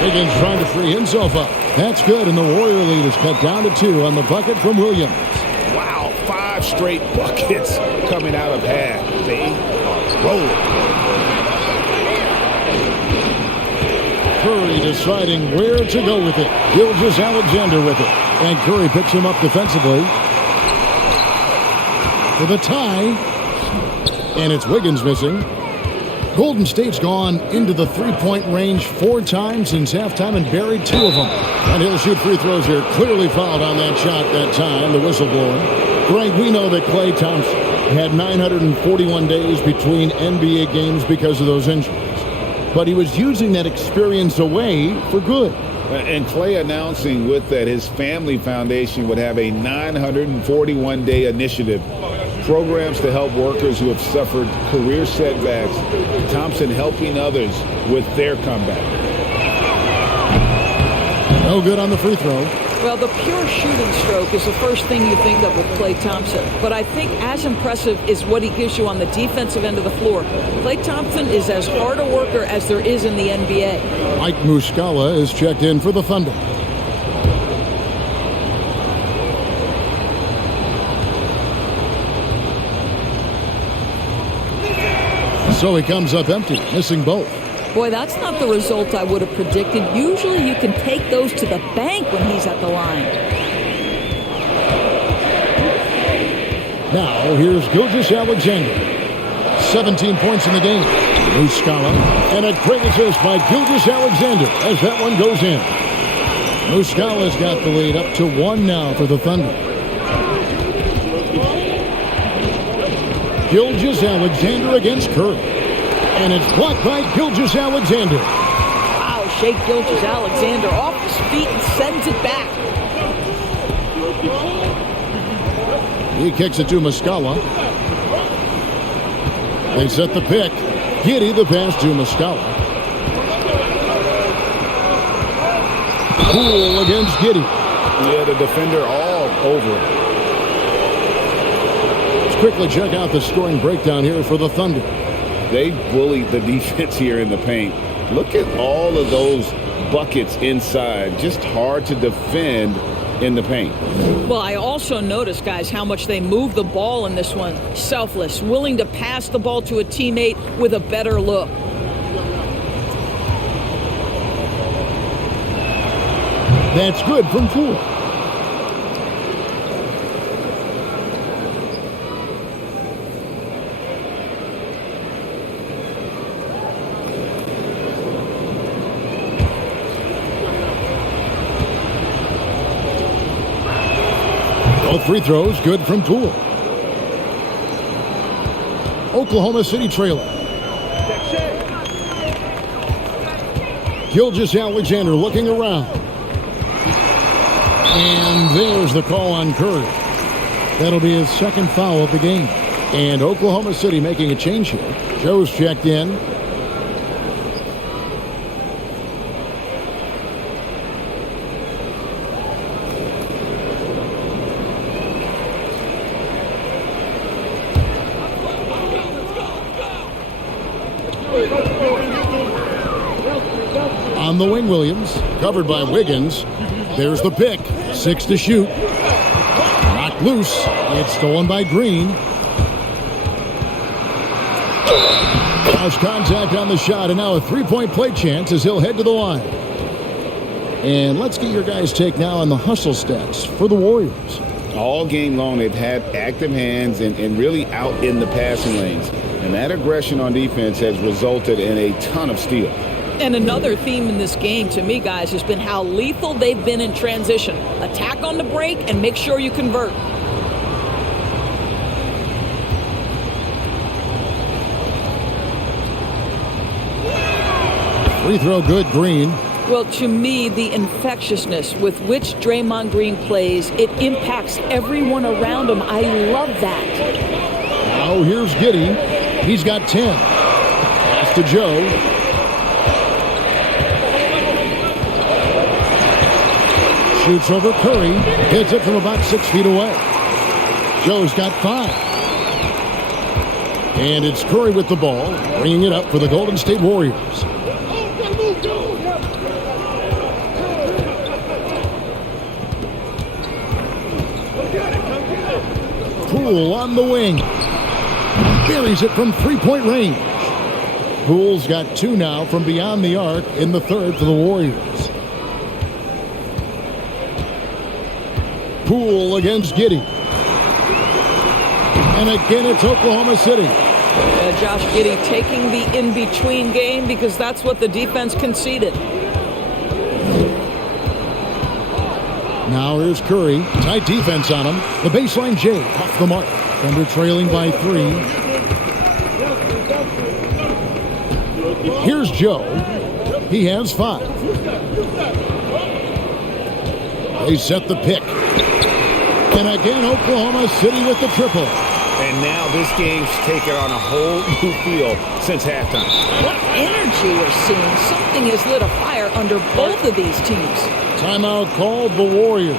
Higgins trying to free himself up. That's good, and the Warrior lead is cut down to 2 on the bucket from Williams. Wow, 5 straight buckets coming out of half. They are rolling. Curry deciding where to go with it. Gilgeous-Alexander with it. And Curry picks him up defensively. For the tie. And it's Wiggins missing. Golden State's gone into the three-point range 4 times since halftime and buried 2 of them. And he'll shoot free throws here. Clearly fouled on that shot that time, the whistle blowing. Greg, we know that Klay Thompson had 941 days between NBA games because of those injuries. But he was using that experience away for good. And Clay announcing with that his family foundation would have a 941-day initiative, programs to help workers who have suffered career setbacks. Thompson helping others with their comeback. No good on the free throw. Well, the pure shooting stroke is the first thing you think of with Klay Thompson. But I think as impressive is what he gives you on the defensive end of the floor. Klay Thompson is as hard a worker as there is in the NBA. Mike Muscala is checked in for the Thunder. So he comes up empty, missing both. Boy, that's not the result I would have predicted. Usually you can take those to the bank when he's at the line. Now, here's Gilgeous-Alexander. 17 points in the game. Muscala. And a great assist by Gilgeous-Alexander as that one goes in. Muscala's got the lead up to 1 now for the Thunder. Gilgeous-Alexander against Curry. And it's blocked by Gilgeous-Alexander. Wow, Shea Gilgeous-Alexander off his feet and sends it back. He kicks it to Muscala. They set the pick. Giddey the pass to Muscala. Poole against Giddey. Yeah, the defender all over it. Let's quickly check out the scoring breakdown here for the Thunder. They bullied the defense here in the paint. Look at all of those buckets inside. Just hard to defend in the paint. Well, I also noticed, guys, how much they move the ball in this one. Selfless, willing to pass the ball to a teammate with a better look. That's good from Poole. Both free throws good from Poole. Oklahoma City trailer. Gilgeous-Alexander looking around. And there's the call on Curry. That'll be his second foul of the game. And Oklahoma City making a change here. Joe's checked in. On the wing, Williams, covered by Wiggins. There's the pick. 6 to shoot. Knocked loose. It's stolen by Green. Lost contact on the shot, and now a three-point play chance as he'll head to the line. And let's get your guys' take now on the hustle stats for the Warriors. All game long, they've had active hands and really out in the passing lanes. And that aggression on defense has resulted in a ton of steals. And another theme in this game, to me, guys, has been how lethal they've been in transition. Attack on the break and make sure you convert. Free throw good, Green. Well, to me, the infectiousness with which Draymond Green plays, it impacts everyone around him. I love that. Now here's Giddey. He's got 10. Pass to Joe. Shoots over Curry. Hits it from about 6 feet away. Joe's got 5. And it's Curry with the ball, bringing it up for the Golden State Warriors. Poole on the wing. Buries it from three-point range. Poole's got 2 now from beyond the arc in the third for the Warriors. Poole against Giddey. And again, it's Oklahoma City. Josh Giddey taking the in-between game because that's what the defense conceded. Now here's Curry. Tight defense on him. The baseline J off the mark. Thunder trailing by 3. Here's Joe. He has 5. They set the pick. And again, Oklahoma City with the triple. And now this game's taken on a whole new feel since halftime. What energy we're seeing. Something has lit a fire under both of these teams. Timeout called the Warriors.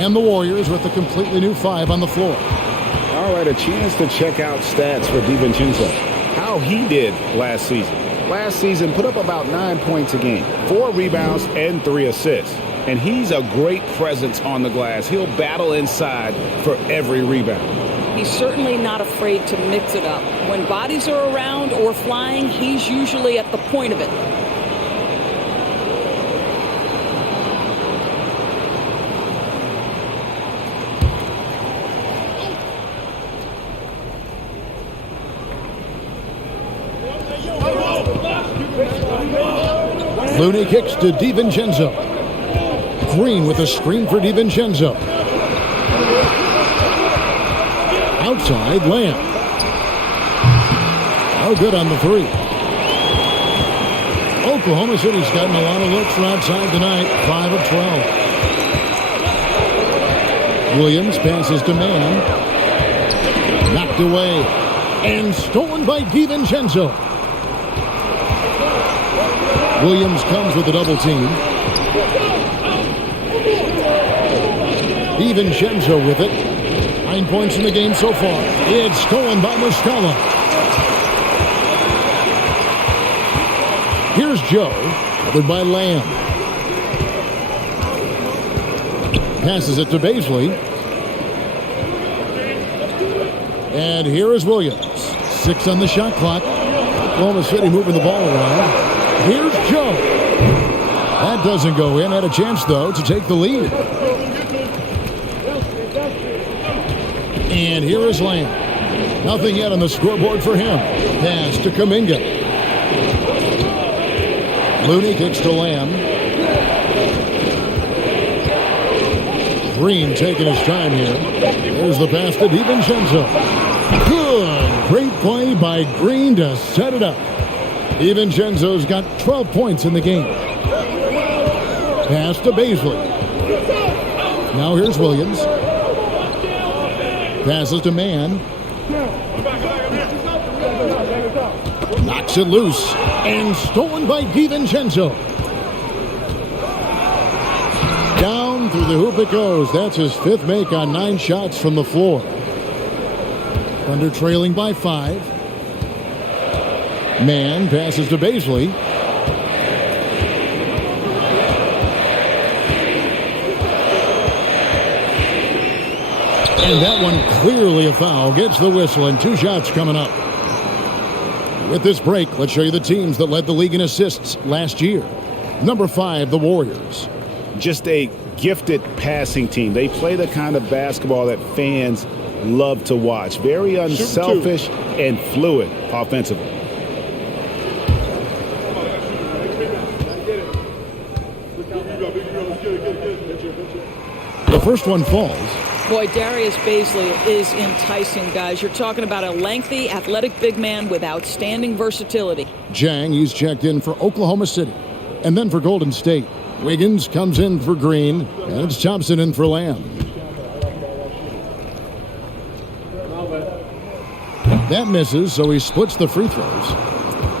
And the Warriors with a completely new 5 on the floor. All right, a chance to check out stats for DiVincenzo. How he did last season. Last season, put up about 9 points a game, 4 rebounds, and 3 assists. And he's a great presence on the glass. He'll battle inside for every rebound. He's certainly not afraid to mix it up. When bodies are around or flying, he's usually at the point of it. Looney kicks to DiVincenzo. Green with a screen for DiVincenzo. Outside, Lamb. Oh, good on the 3. Oklahoma City's gotten a lot of looks from outside tonight. 5 of 12. Williams passes to Mann. Knocked away. And stolen by DiVincenzo. Williams comes with a double team. DiVincenzo with it. 9 points in the game so far. It's stolen by Muscala. Here's Joe, covered by Lamb. Passes it to Baisley. And here is Williams. 6 on the shot clock. Oklahoma City moving the ball around. Here's Joe. That doesn't go in. Had a chance, though, to take the lead. And here is Lamb. Nothing yet on the scoreboard for him. Pass to Kuminga. Looney kicks to Lamb. Green taking his time here. There's the pass to DiVincenzo. Good. Great play by Green to set it up. DiVincenzo's got 12 points in the game. Pass to Baisley. Now here's Williams. Passes to Mann. Knocks it loose. And stolen by DiVincenzo. Down through the hoop it goes. That's his 5th make on 9 shots from the floor. Thunder trailing by 5. Mann passes to Baisley. And that one clearly a foul. Gets the whistle and 2 shots coming up. With this break, let's show you the teams that led the league in assists last year. Number 5, the Warriors. Just a gifted passing team. They play the kind of basketball that fans love to watch. Very unselfish and fluid offensively. The first one falls. Boy, Darius Baisley is enticing, guys. You're talking about a lengthy, athletic big man with outstanding versatility. Jang, he's checked in for Oklahoma City. And then for Golden State, Wiggins comes in for Green, and it's Thompson in for Lamb. That misses, so he splits the free throws.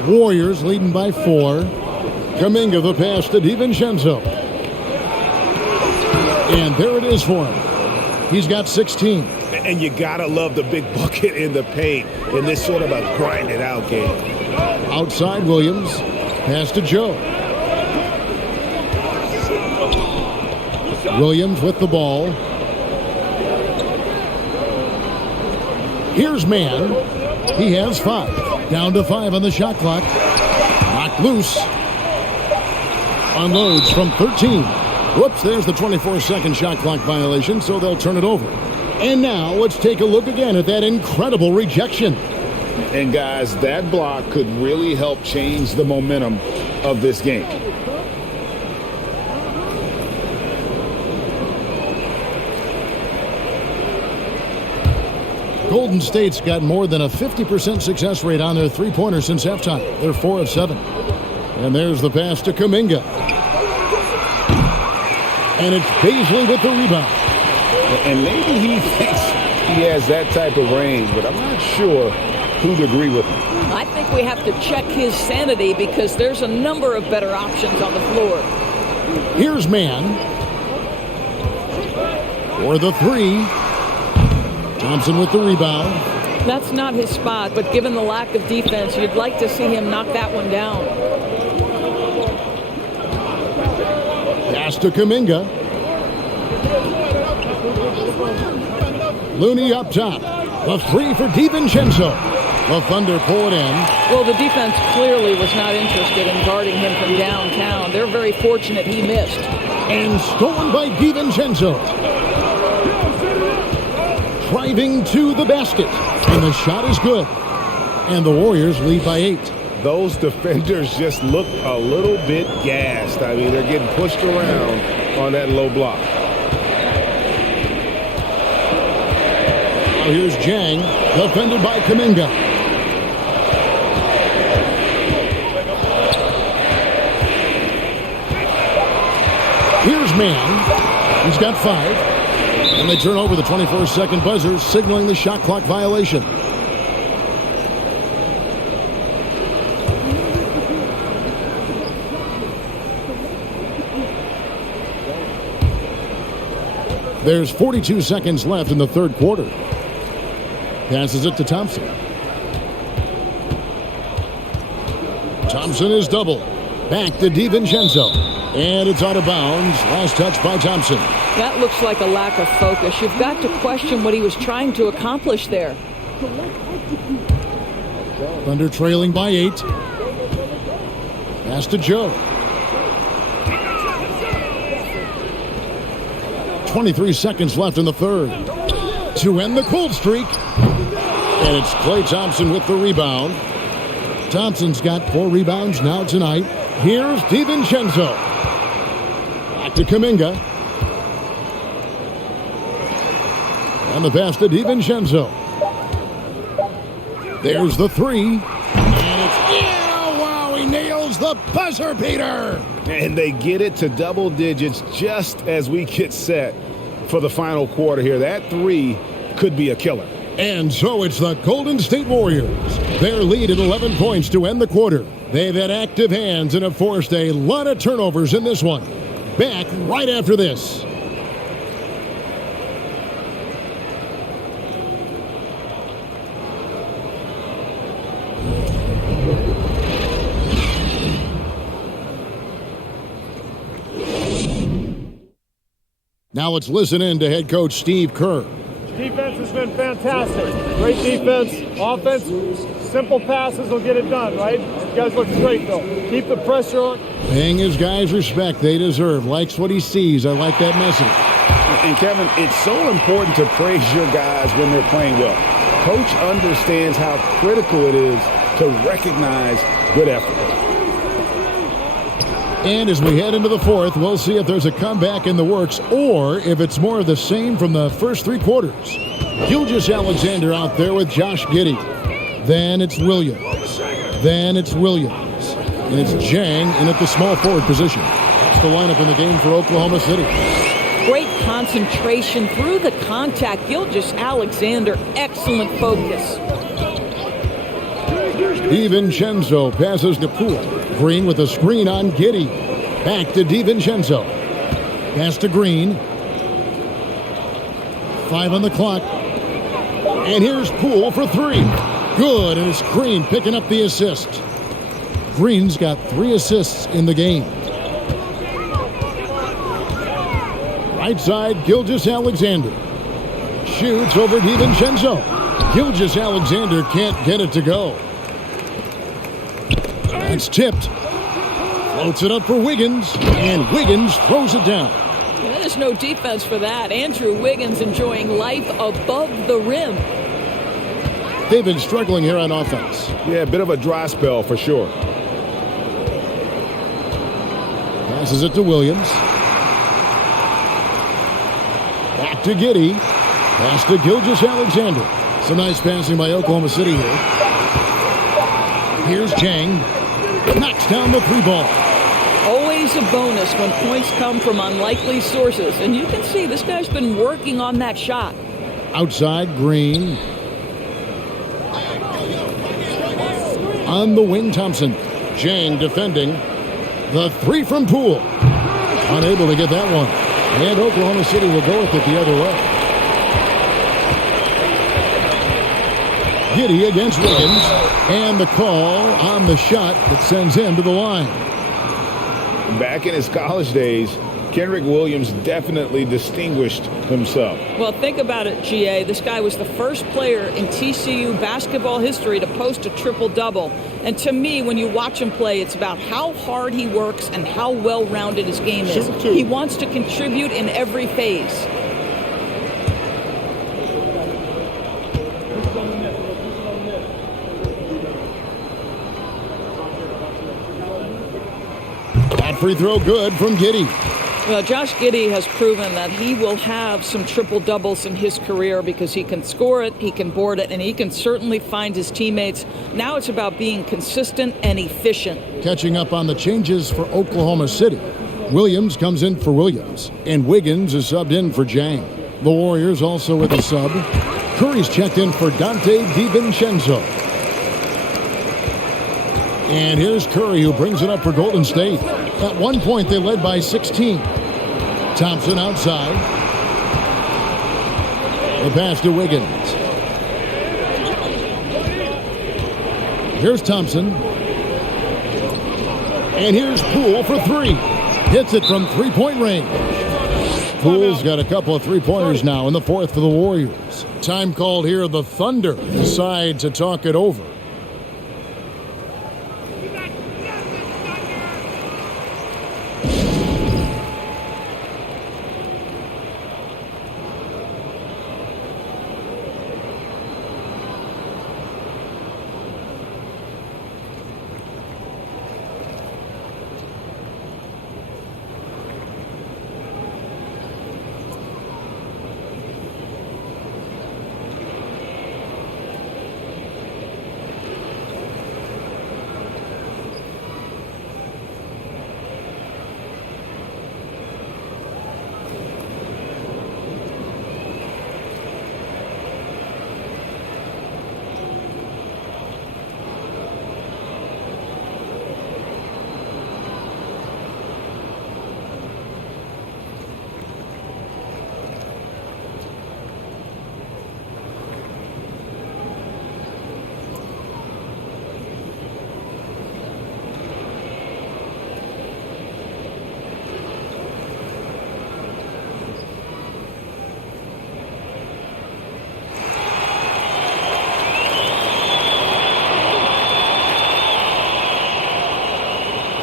Warriors leading by 4. Kuminga the pass to DiVincenzo. And there it is for him. He's got 16. And you got to love the big bucket in the paint in this sort of a grind-it-out game. Outside Williams. Pass to Joe. Williams with the ball. Here's Mann. He has 5. Down to 5 on the shot clock. Knocked loose. Unloads from 13. Whoops, there's the 24-second shot clock violation, so they'll turn it over. And now let's take a look again at that incredible rejection. And guys, that block could really help change the momentum of this game. Golden State's got more than a 50% success rate on their three-pointers since halftime. They're 4 of 7. And there's the pass to Kuminga. And it's Baisley with the rebound. And maybe he thinks he has that type of range, but I'm not sure who'd agree with him. I think we have to check his sanity because there's a number of better options on the floor. Here's Mann. For the 3. Thompson with the rebound. That's not his spot, but given the lack of defense, you'd like to see him knock that one down. Pass to Kuminga. Looney up top. The 3 for DiVincenzo. The Thunder pull it in. Well, the defense clearly was not interested in guarding him from downtown. They're very fortunate he missed. And stolen by DiVincenzo. Driving to the basket. And the shot is good. And the Warriors lead by 8. Those defenders just look a little bit gassed. I mean, they're getting pushed around on that low block. Now here's Jang, defended by Kuminga. Here's Mann. He's got 5. And they turn over the 24-second buzzer, signaling the shot clock violation. There's 42 seconds left in the third quarter. Passes it to Thompson. Thompson is double. Back to DiVincenzo. And it's out of bounds. Last touch by Thompson. That looks like a lack of focus. You've got to question what he was trying to accomplish there. Thunder trailing by 8. Pass to Joe. 23 seconds left in the third. To end the cold streak. And it's Klay Thompson with the rebound. Thompson's got 4 rebounds now tonight. Here's DiVincenzo. Back to Kuminga. And the pass to DiVincenzo. There's the 3. And it's, yeah, wow, he nails the buzzer beater. And they get it to double digits just as we get set for the final quarter here. That 3 could be a killer. And so it's the Golden State Warriors. Their lead at 11 points to end the quarter. They've had active hands and have forced a lot of turnovers in this one. Back right after this. Now let's listen in to head coach Steve Kerr. Defense has been fantastic. Great defense. Offense, simple passes will get it done, right? You guys look great, though. Keep the pressure on. Paying his guys respect they deserve. Likes what he sees. I like that message. And Kevin, it's so important to praise your guys when they're playing well. Coach understands how critical it is to recognize good effort. And as we head into the fourth, we'll see if there's a comeback in the works or if it's more of the same from the first three quarters. Gilgeous-Alexander out there with Josh Giddey. Then it's Williams. Then it's Williams. And it's Jang in at the small forward position. That's the lineup in the game for Oklahoma City. Great concentration through the contact. Gilgeous-Alexander, excellent focus. DiVincenzo passes to Poole. Green with a screen on Giddey. Back to DiVincenzo. Pass to Green. 5 on the clock. And here's Poole for 3. Good, and it's Green picking up the assist. Green's got 3 assists in the game. Right side, Gilgeous-Alexander. Shoots over DiVincenzo. Gilgeous-Alexander can't get it to go. That's tipped. Floats it up for Wiggins, and Wiggins throws it down. There's no defense for that. Andrew Wiggins enjoying life above the rim. They've been struggling here on offense. Yeah, a bit of a dry spell for sure. Passes it to Williams. Back to Giddey. Pass to Gilgeous-Alexander. Some nice passing by Oklahoma City here. Here's Jang. Knocks down the 3-ball. Always a bonus when points come from unlikely sources. And you can see this guy's been working on that shot. Outside, Green. On the wing, Thompson. Jang defending. The 3 from Poole. Unable to get that one. And Oklahoma City will go with it the other way. Giddey against Wiggins. And the call on the shot that sends him to the line. Back in his college days, Kenrich Williams definitely distinguished himself. Well, think about it, GA. This guy was the first player in TCU basketball history to post a triple-double. And to me, when you watch him play, it's about how hard he works and how well-rounded his game is. He wants to contribute in every phase. That free throw good from Giddey. Well, Josh Giddey has proven that he will have some triple-doubles in his career because he can score it, he can board it, and he can certainly find his teammates. Now it's about being consistent and efficient. Catching up on the changes for Oklahoma City. Williams comes in for Williams, and Wiggins is subbed in for Jang. The Warriors also with a sub. Curry's checked in for Dante DiVincenzo. And here's Curry, who brings it up for Golden State. At one point, they led by 16. Thompson outside. The pass to Wiggins. Here's Thompson. And here's Poole for 3. Hits it from three-point range. Poole's got a couple of three-pointers now in the fourth for the Warriors. Time called here. The Thunder decide to talk it over.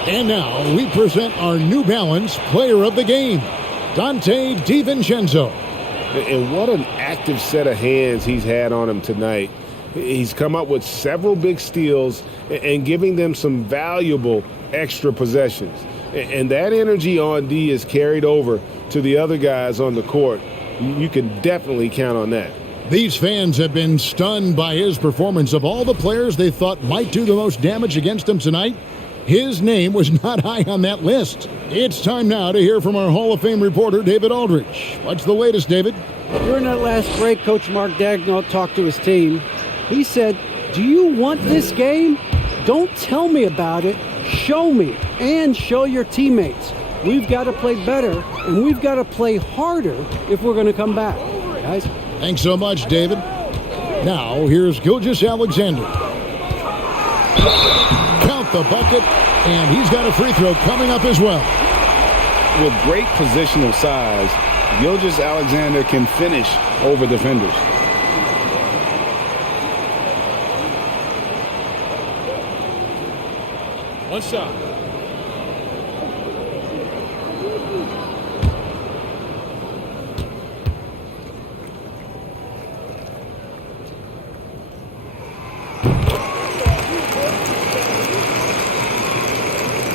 And now we present our New Balance Player of the Game, Dante DiVincenzo. And what an active set of hands he's had on him tonight. He's come up with several big steals and giving them some valuable extra possessions. And that energy on D is carried over to the other guys on the court. You can definitely count on that. These fans have been stunned by his performance. Of all the players they thought might do the most damage against him tonight, his name was not high on that list. It's time now to hear from our Hall of Fame reporter, David Aldridge. What's the latest, David? During that last break, Coach Mark Daigneault talked to his team. He said, "Do you want this game? Don't tell me about it. Show me and show your teammates. We've got to play better, and we've got to play harder if we're going to come back." Guys? Thanks so much, David. Now, here's Gilgeous-Alexander. Count the bucket, and he's got a free throw coming up as well. With great positional size, Gilgeous-Alexander can finish over defenders. One shot.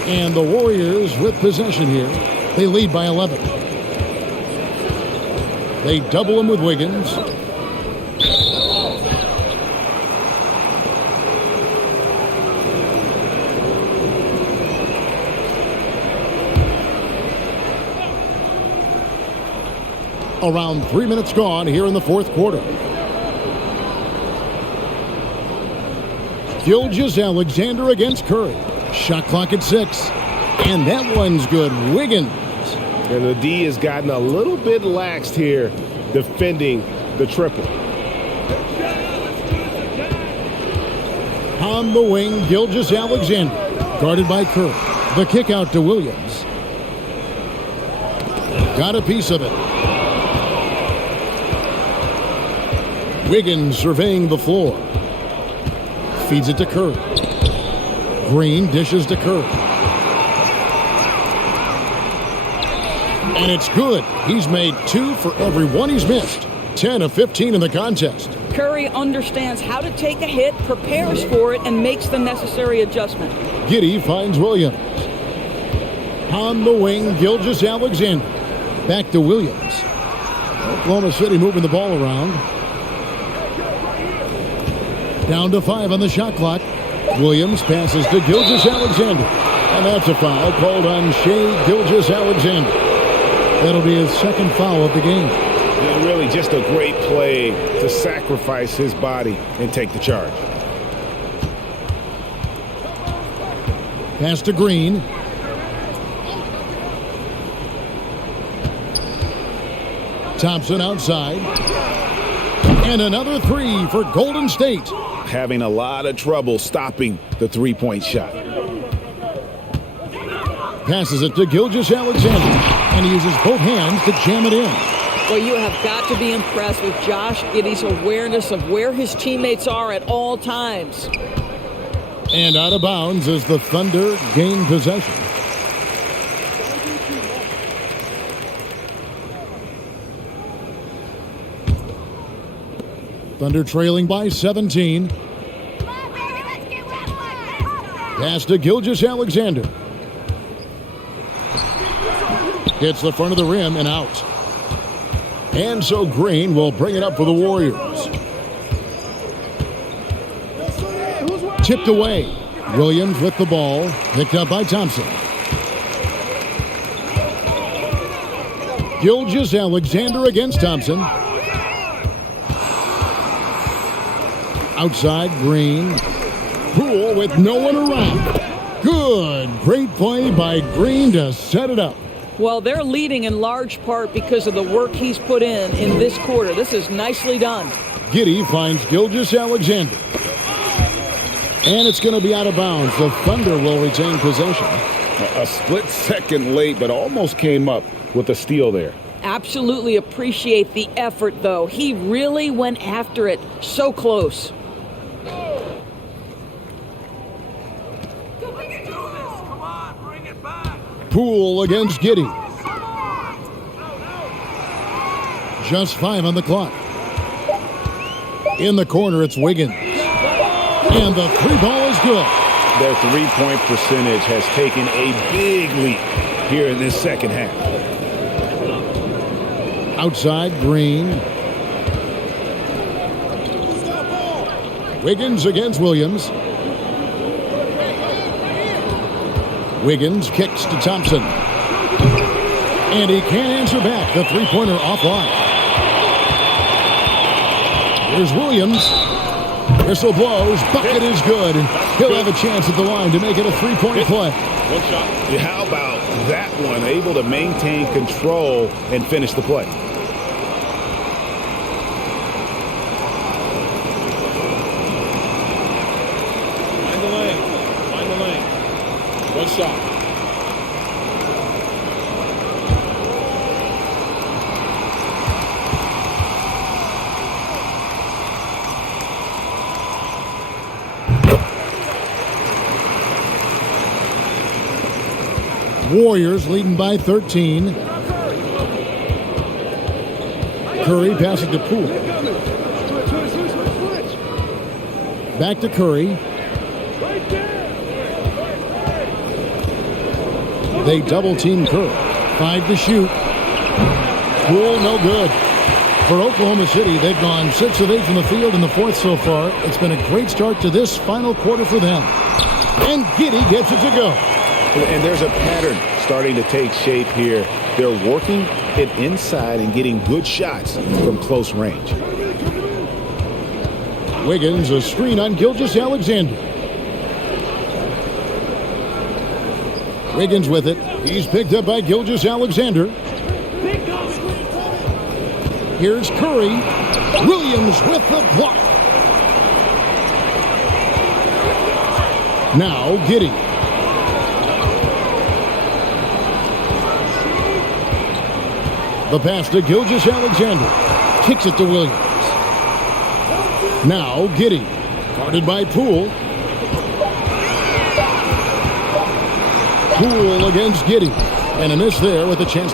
And the Warriors with possession here. They lead by 11. They double him with Wiggins. Around 3 minutes gone here in the fourth quarter. Gilgeous-Alexander against Curry. Shot clock at 6. And that one's good. Wiggins. And the D has gotten a little bit laxed here defending the triple. On the wing, Gilgeous-Alexander. Guarded by Curry. The kick out to Williams. Got a piece of it. Wiggins surveying the floor. Feeds it to Curry. Green dishes to Curry. And it's good. He's made 2 for every one he's missed. 10 of 15 in the contest. Curry understands how to take a hit, prepares for it, and makes the necessary adjustment. Giddey finds Williams. On the wing, Gilgeous-Alexander. Back to Williams. Oklahoma City moving the ball around. Down to 5 on the shot clock. Williams passes to Gilgeous-Alexander. And that's a foul called on Shai Gilgeous-Alexander. That'll be his second foul of the game. And really just a great play to sacrifice his body and take the charge. Pass to Green. Thompson outside. And another 3 for Golden State. Having a lot of trouble stopping the three-point shot. Passes it to Gilgeous-Alexander. And he uses both hands to jam it in. Well, you have got to be impressed with Josh Giddey's awareness of where his teammates are at all times. And out of bounds as the Thunder gain possession. Thunder trailing by 17. Pass to Gilgeous-Alexander. Hits the front of the rim and out. And so Green will bring it up for the Warriors. Tipped away. Williams with the ball. Picked up by Thompson. Gilgeous-Alexander against Thompson. Outside, Green. Poole with no one around. Good. Great play by Green to set it up. Well, they're leading in large part because of the work he's put in this quarter. This is nicely done. Giddey finds Gilgeous-Alexander. And it's going to be out of bounds. The Thunder will retain possession. A split second late, but almost came up with a steal there. Absolutely appreciate the effort, though. He really went after it. So close. Poole against Giddey. Just 5 on the clock. In the corner, it's Wiggins. And the 3 ball is good. their three-point percentage has taken a big leap here in this second half. Outside, Green. Wiggins against Williams. Wiggins kicks to Thompson. And he can't answer back. The three-pointer offline. Here's Williams. Whistle blows. Bucket is good. And he'll have a chance at the line to make it a three-point play. One shot. How about that one? Able to maintain control and finish the play. Find the lane. Find the lane. One shot. Warriors leading by 13. Curry passes to Poole. Back to Curry. They double team Curry. 5 to shoot. Poole no good. For Oklahoma City, they've gone 6 of 8 from the field in the fourth so far. It's been a great start to this final quarter for them. And Giddey gets it to go. And there's a pattern starting to take shape here. They're working it inside and getting good shots from close range. Wiggins, a screen on Gilgeous-Alexander. Wiggins with it. He's picked up by Gilgeous-Alexander. Here's Curry. Williams with the block. Now Giddey. The pass to Gilgeous-Alexander. Kicks it to Williams. Now Giddey. Guarded by Poole. Poole against Giddey. And a miss there with a chance.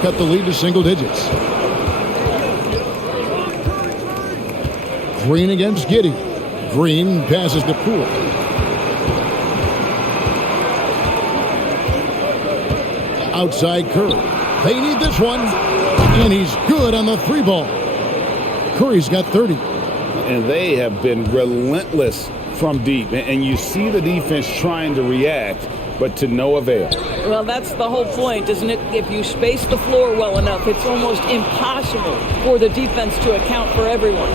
Cut the lead to single digits. Green against Giddey. Green passes to Poole. Outside Curry. They need this one. And he's good on the three ball. Curry's got 30. And they have been relentless from deep. And you see the defense trying to react, but to no avail. Well, that's the whole point, isn't it? If you space the floor well enough, it's almost impossible for the defense to account for everyone.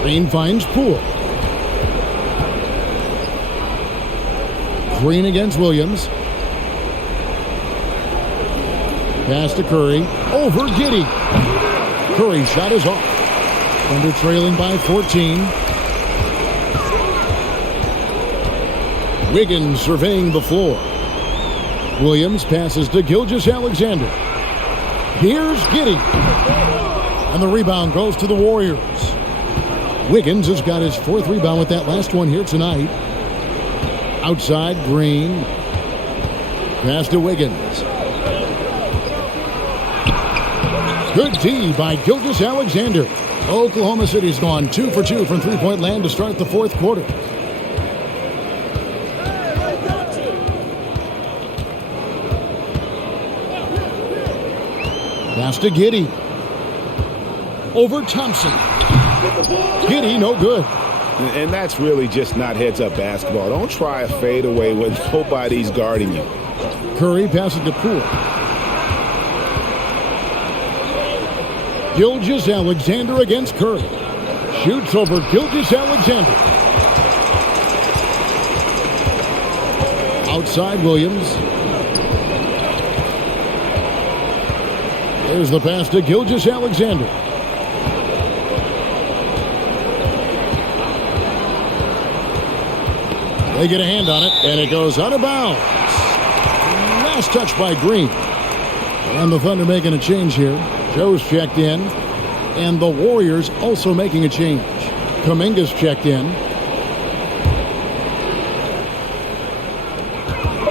Green finds Poole. Green against Williams. Pass to Curry. Over Giddey. Curry's shot is off. Thunder trailing by 14. Wiggins surveying the floor. Williams passes to Gilgeous-Alexander. Here's Giddey. And the rebound goes to the Warriors. Wiggins has got his 4th rebound with that last one here tonight. Outside, Green. Pass to Wiggins. Good D by Gilgeous-Alexander. Oklahoma City's gone 2 for 2 from three-point land to start the fourth quarter. Pass to Giddey. Over Thompson. Giddey, no good. And that's really just not heads-up basketball. Don't try a fadeaway when nobody's guarding you. Curry passes to Poole. Gilgeous-Alexander against Curry. Shoots over Gilgeous-Alexander. Outside Williams. Here's the pass to Gilgeous-Alexander. They get a hand on it, and it goes out of bounds. Last touch by Green. And the Thunder making a change here. Joe's checked in, and the Warriors also making a change. Kuminga's checked in.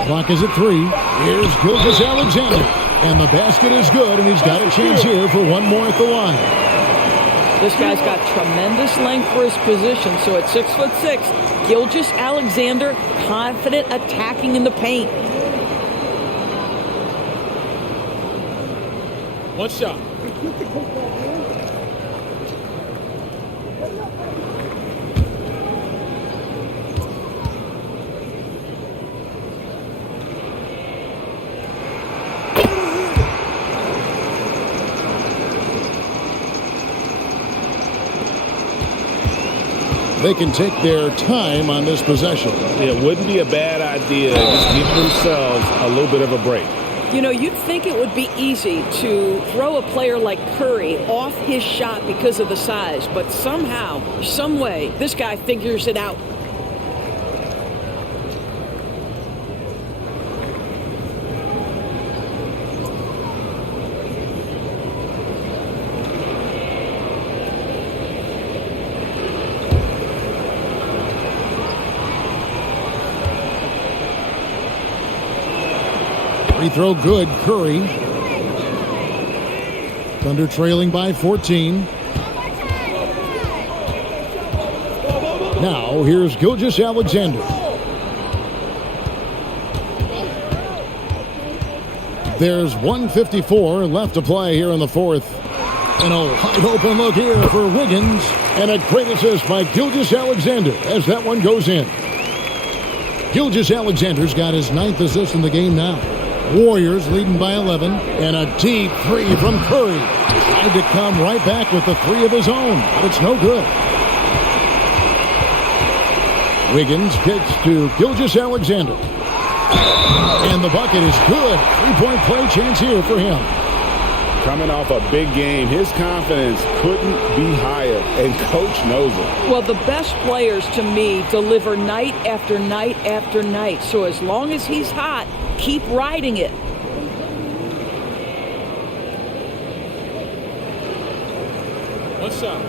Clock is at 3. Here's Gilgeous-Alexander. And the basket is good, and he's got a chance here for one more at the line. This guy's got tremendous length for his position, so at 6'6", Gilgeous-Alexander confident attacking in the paint. One shot. They can take their time on this possession. It wouldn't be a bad idea just give themselves a little bit of a break. You know, you'd think it would be easy to throw a player like Curry off his shot because of the size, but somehow, some way, this guy figures it out. Free throw good, Curry. Thunder trailing by 14. Now, here's Gilgeous-Alexander. There's 1:54 left to play here in the fourth. And a wide open look here for Wiggins. And a great assist by Gilgeous-Alexander as that one goes in. Gilgeous-Alexander's got his 9th assist in the game now. Warriors leading by 11, and a deep three from Curry. Tried to come right back with the three of his own, but it's no good. Wiggins kicks to Gilgeous-Alexander. And the bucket is good. Three-point play chance here for him. Coming off a big game, his confidence couldn't be higher, and Coach knows it. Well, the best players, to me, deliver night after night after night. So as long as he's hot, keep riding it. One shot.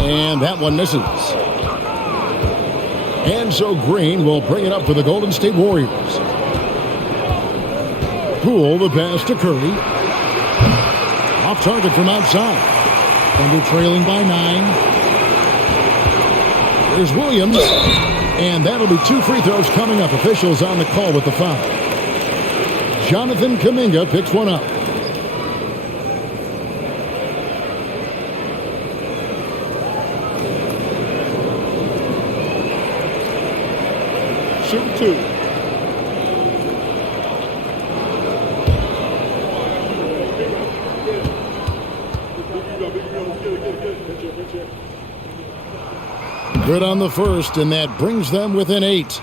And that one misses. And so Green will bring it up for the Golden State Warriors. Poole, the pass to Curry. Off target from outside. Thunder trailing by 9. There's Williams. And that'll be 2 free throws coming up. Officials on the call with the foul. Jonathan Kuminga picks one up. Shoot 2. Good on the first, and that brings them within 8.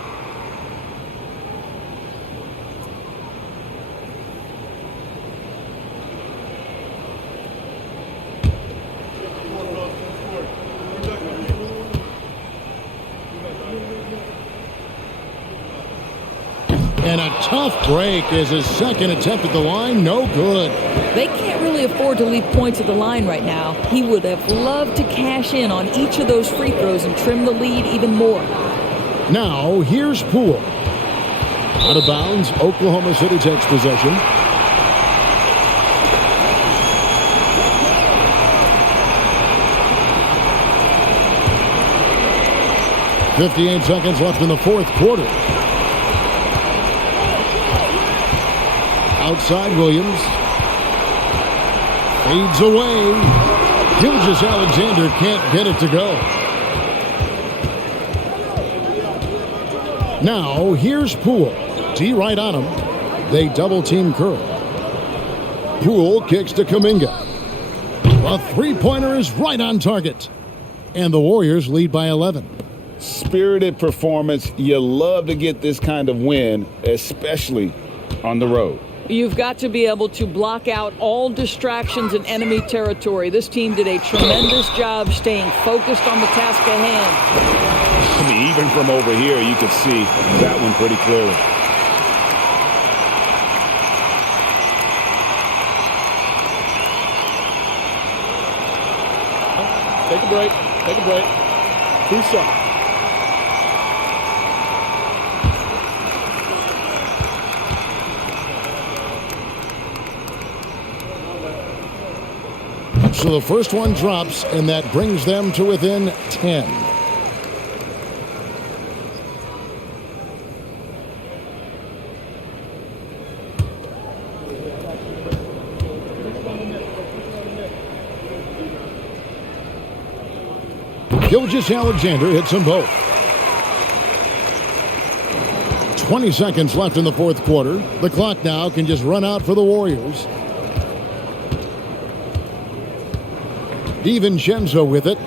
And a tough break is his second attempt at the line. No good. They can't really afford to leave points at the line right now. He would have loved to cash in on each of those free throws and trim the lead even more. Now, here's Poole. Out of bounds, Oklahoma City takes possession. .58 seconds left in the fourth quarter. Outside Williams. Fades away. Gilgeous-Alexander can't get it to go. Now, here's Poole. D right on him. They double-team Curry. Poole kicks to Kuminga. A three-pointer is right on target. And the Warriors lead by 11. Spirited performance. You love to get this kind of win, especially on the road. You've got to be able to block out all distractions in enemy territory. This team did a tremendous job staying focused on the task at hand. I mean, even from over here, you could see that one pretty clearly. Take a break. Take a break. 2 shots. So the first one drops, and that brings them to within 10. Gilgeous-Alexander hits them both. 20 seconds left in the fourth quarter. The clock now can just run out for the Warriors. DiVincenzo with it.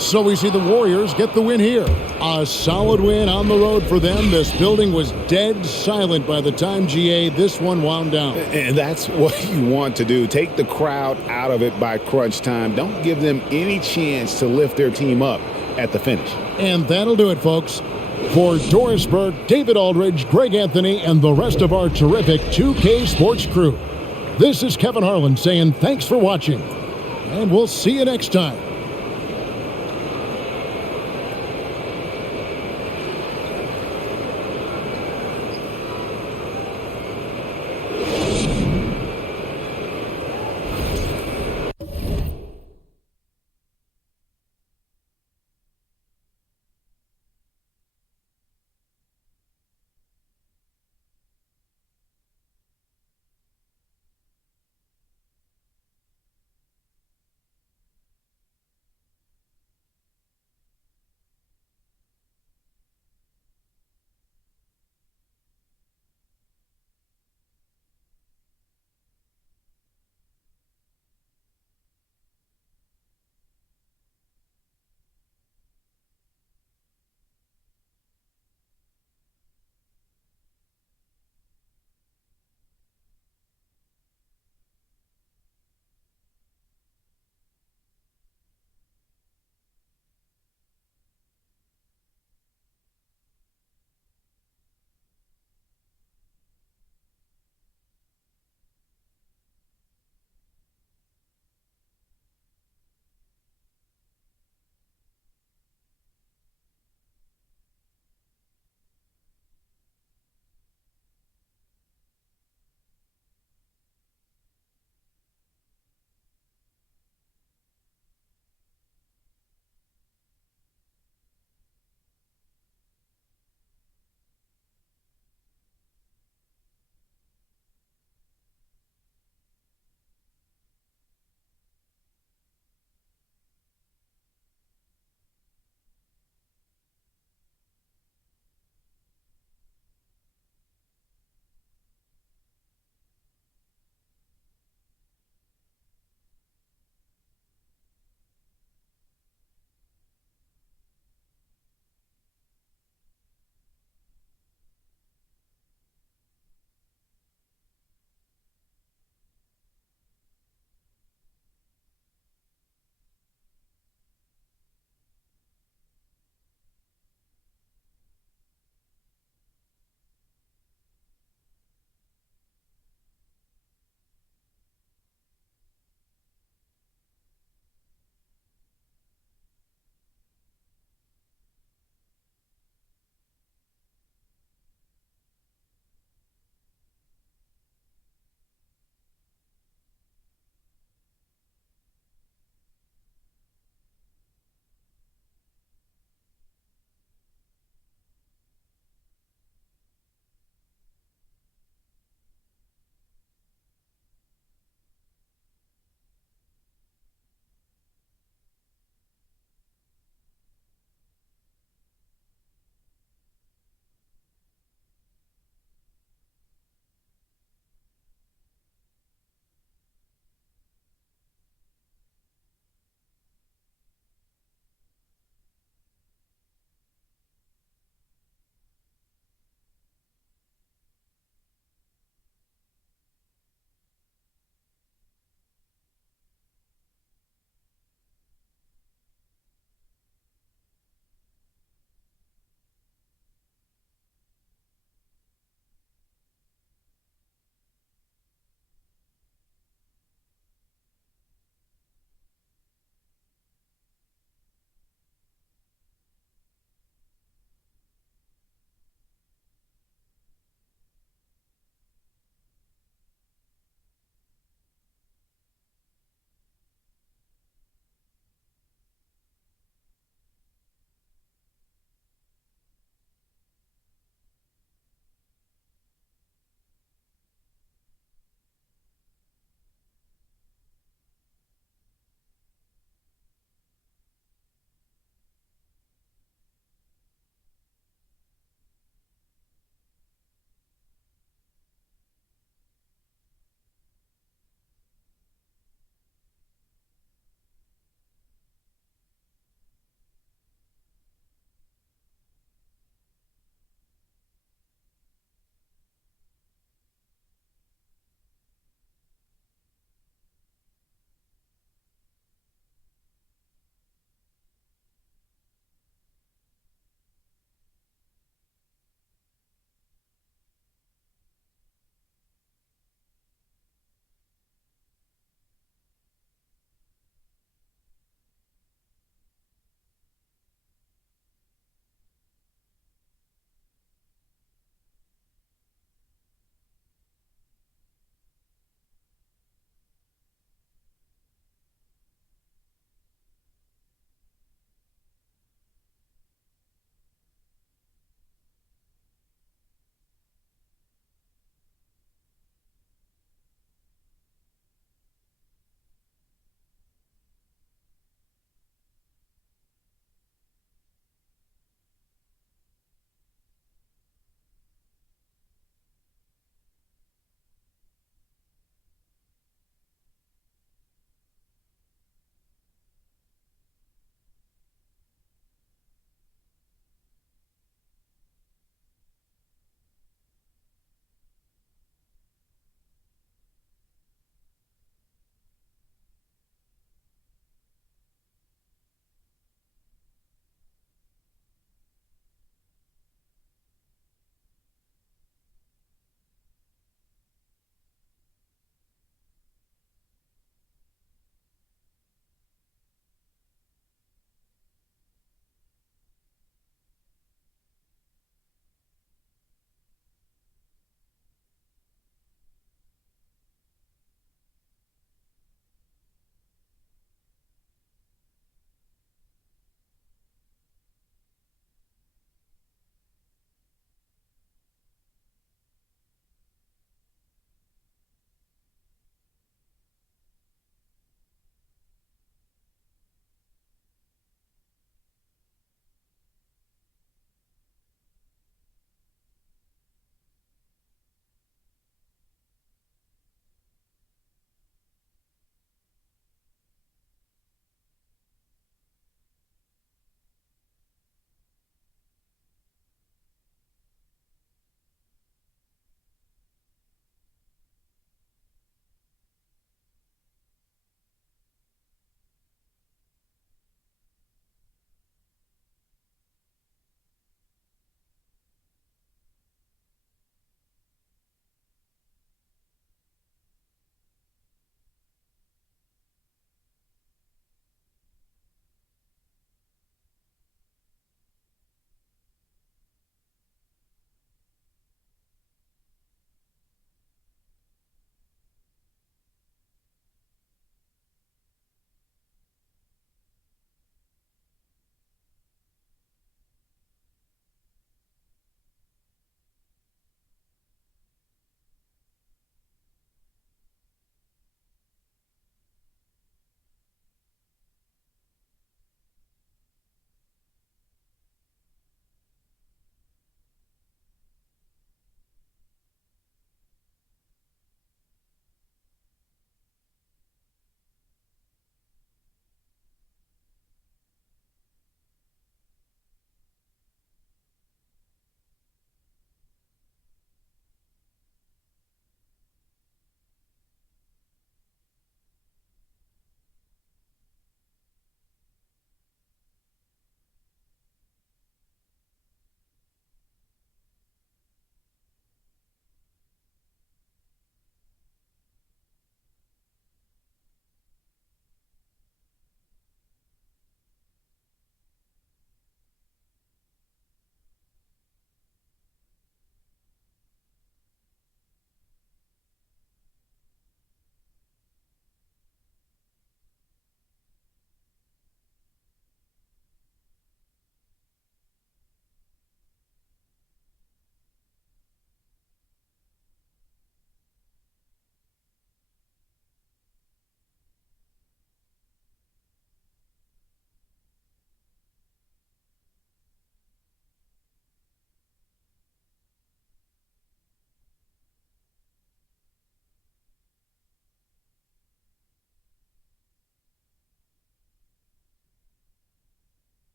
So we see the Warriors get the win here. A solid win on the road for them. This building was dead silent by the time, GA, this one wound down. And that's what you want to do. Take the crowd out of it by crunch time. Don't give them any chance to lift their team up at the finish. And that'll do it, folks. For Doris Burke, David Aldridge, Greg Anthony, and the rest of our terrific 2K Sports crew, this is Kevin Harlan saying thanks for watching, and we'll see you next time.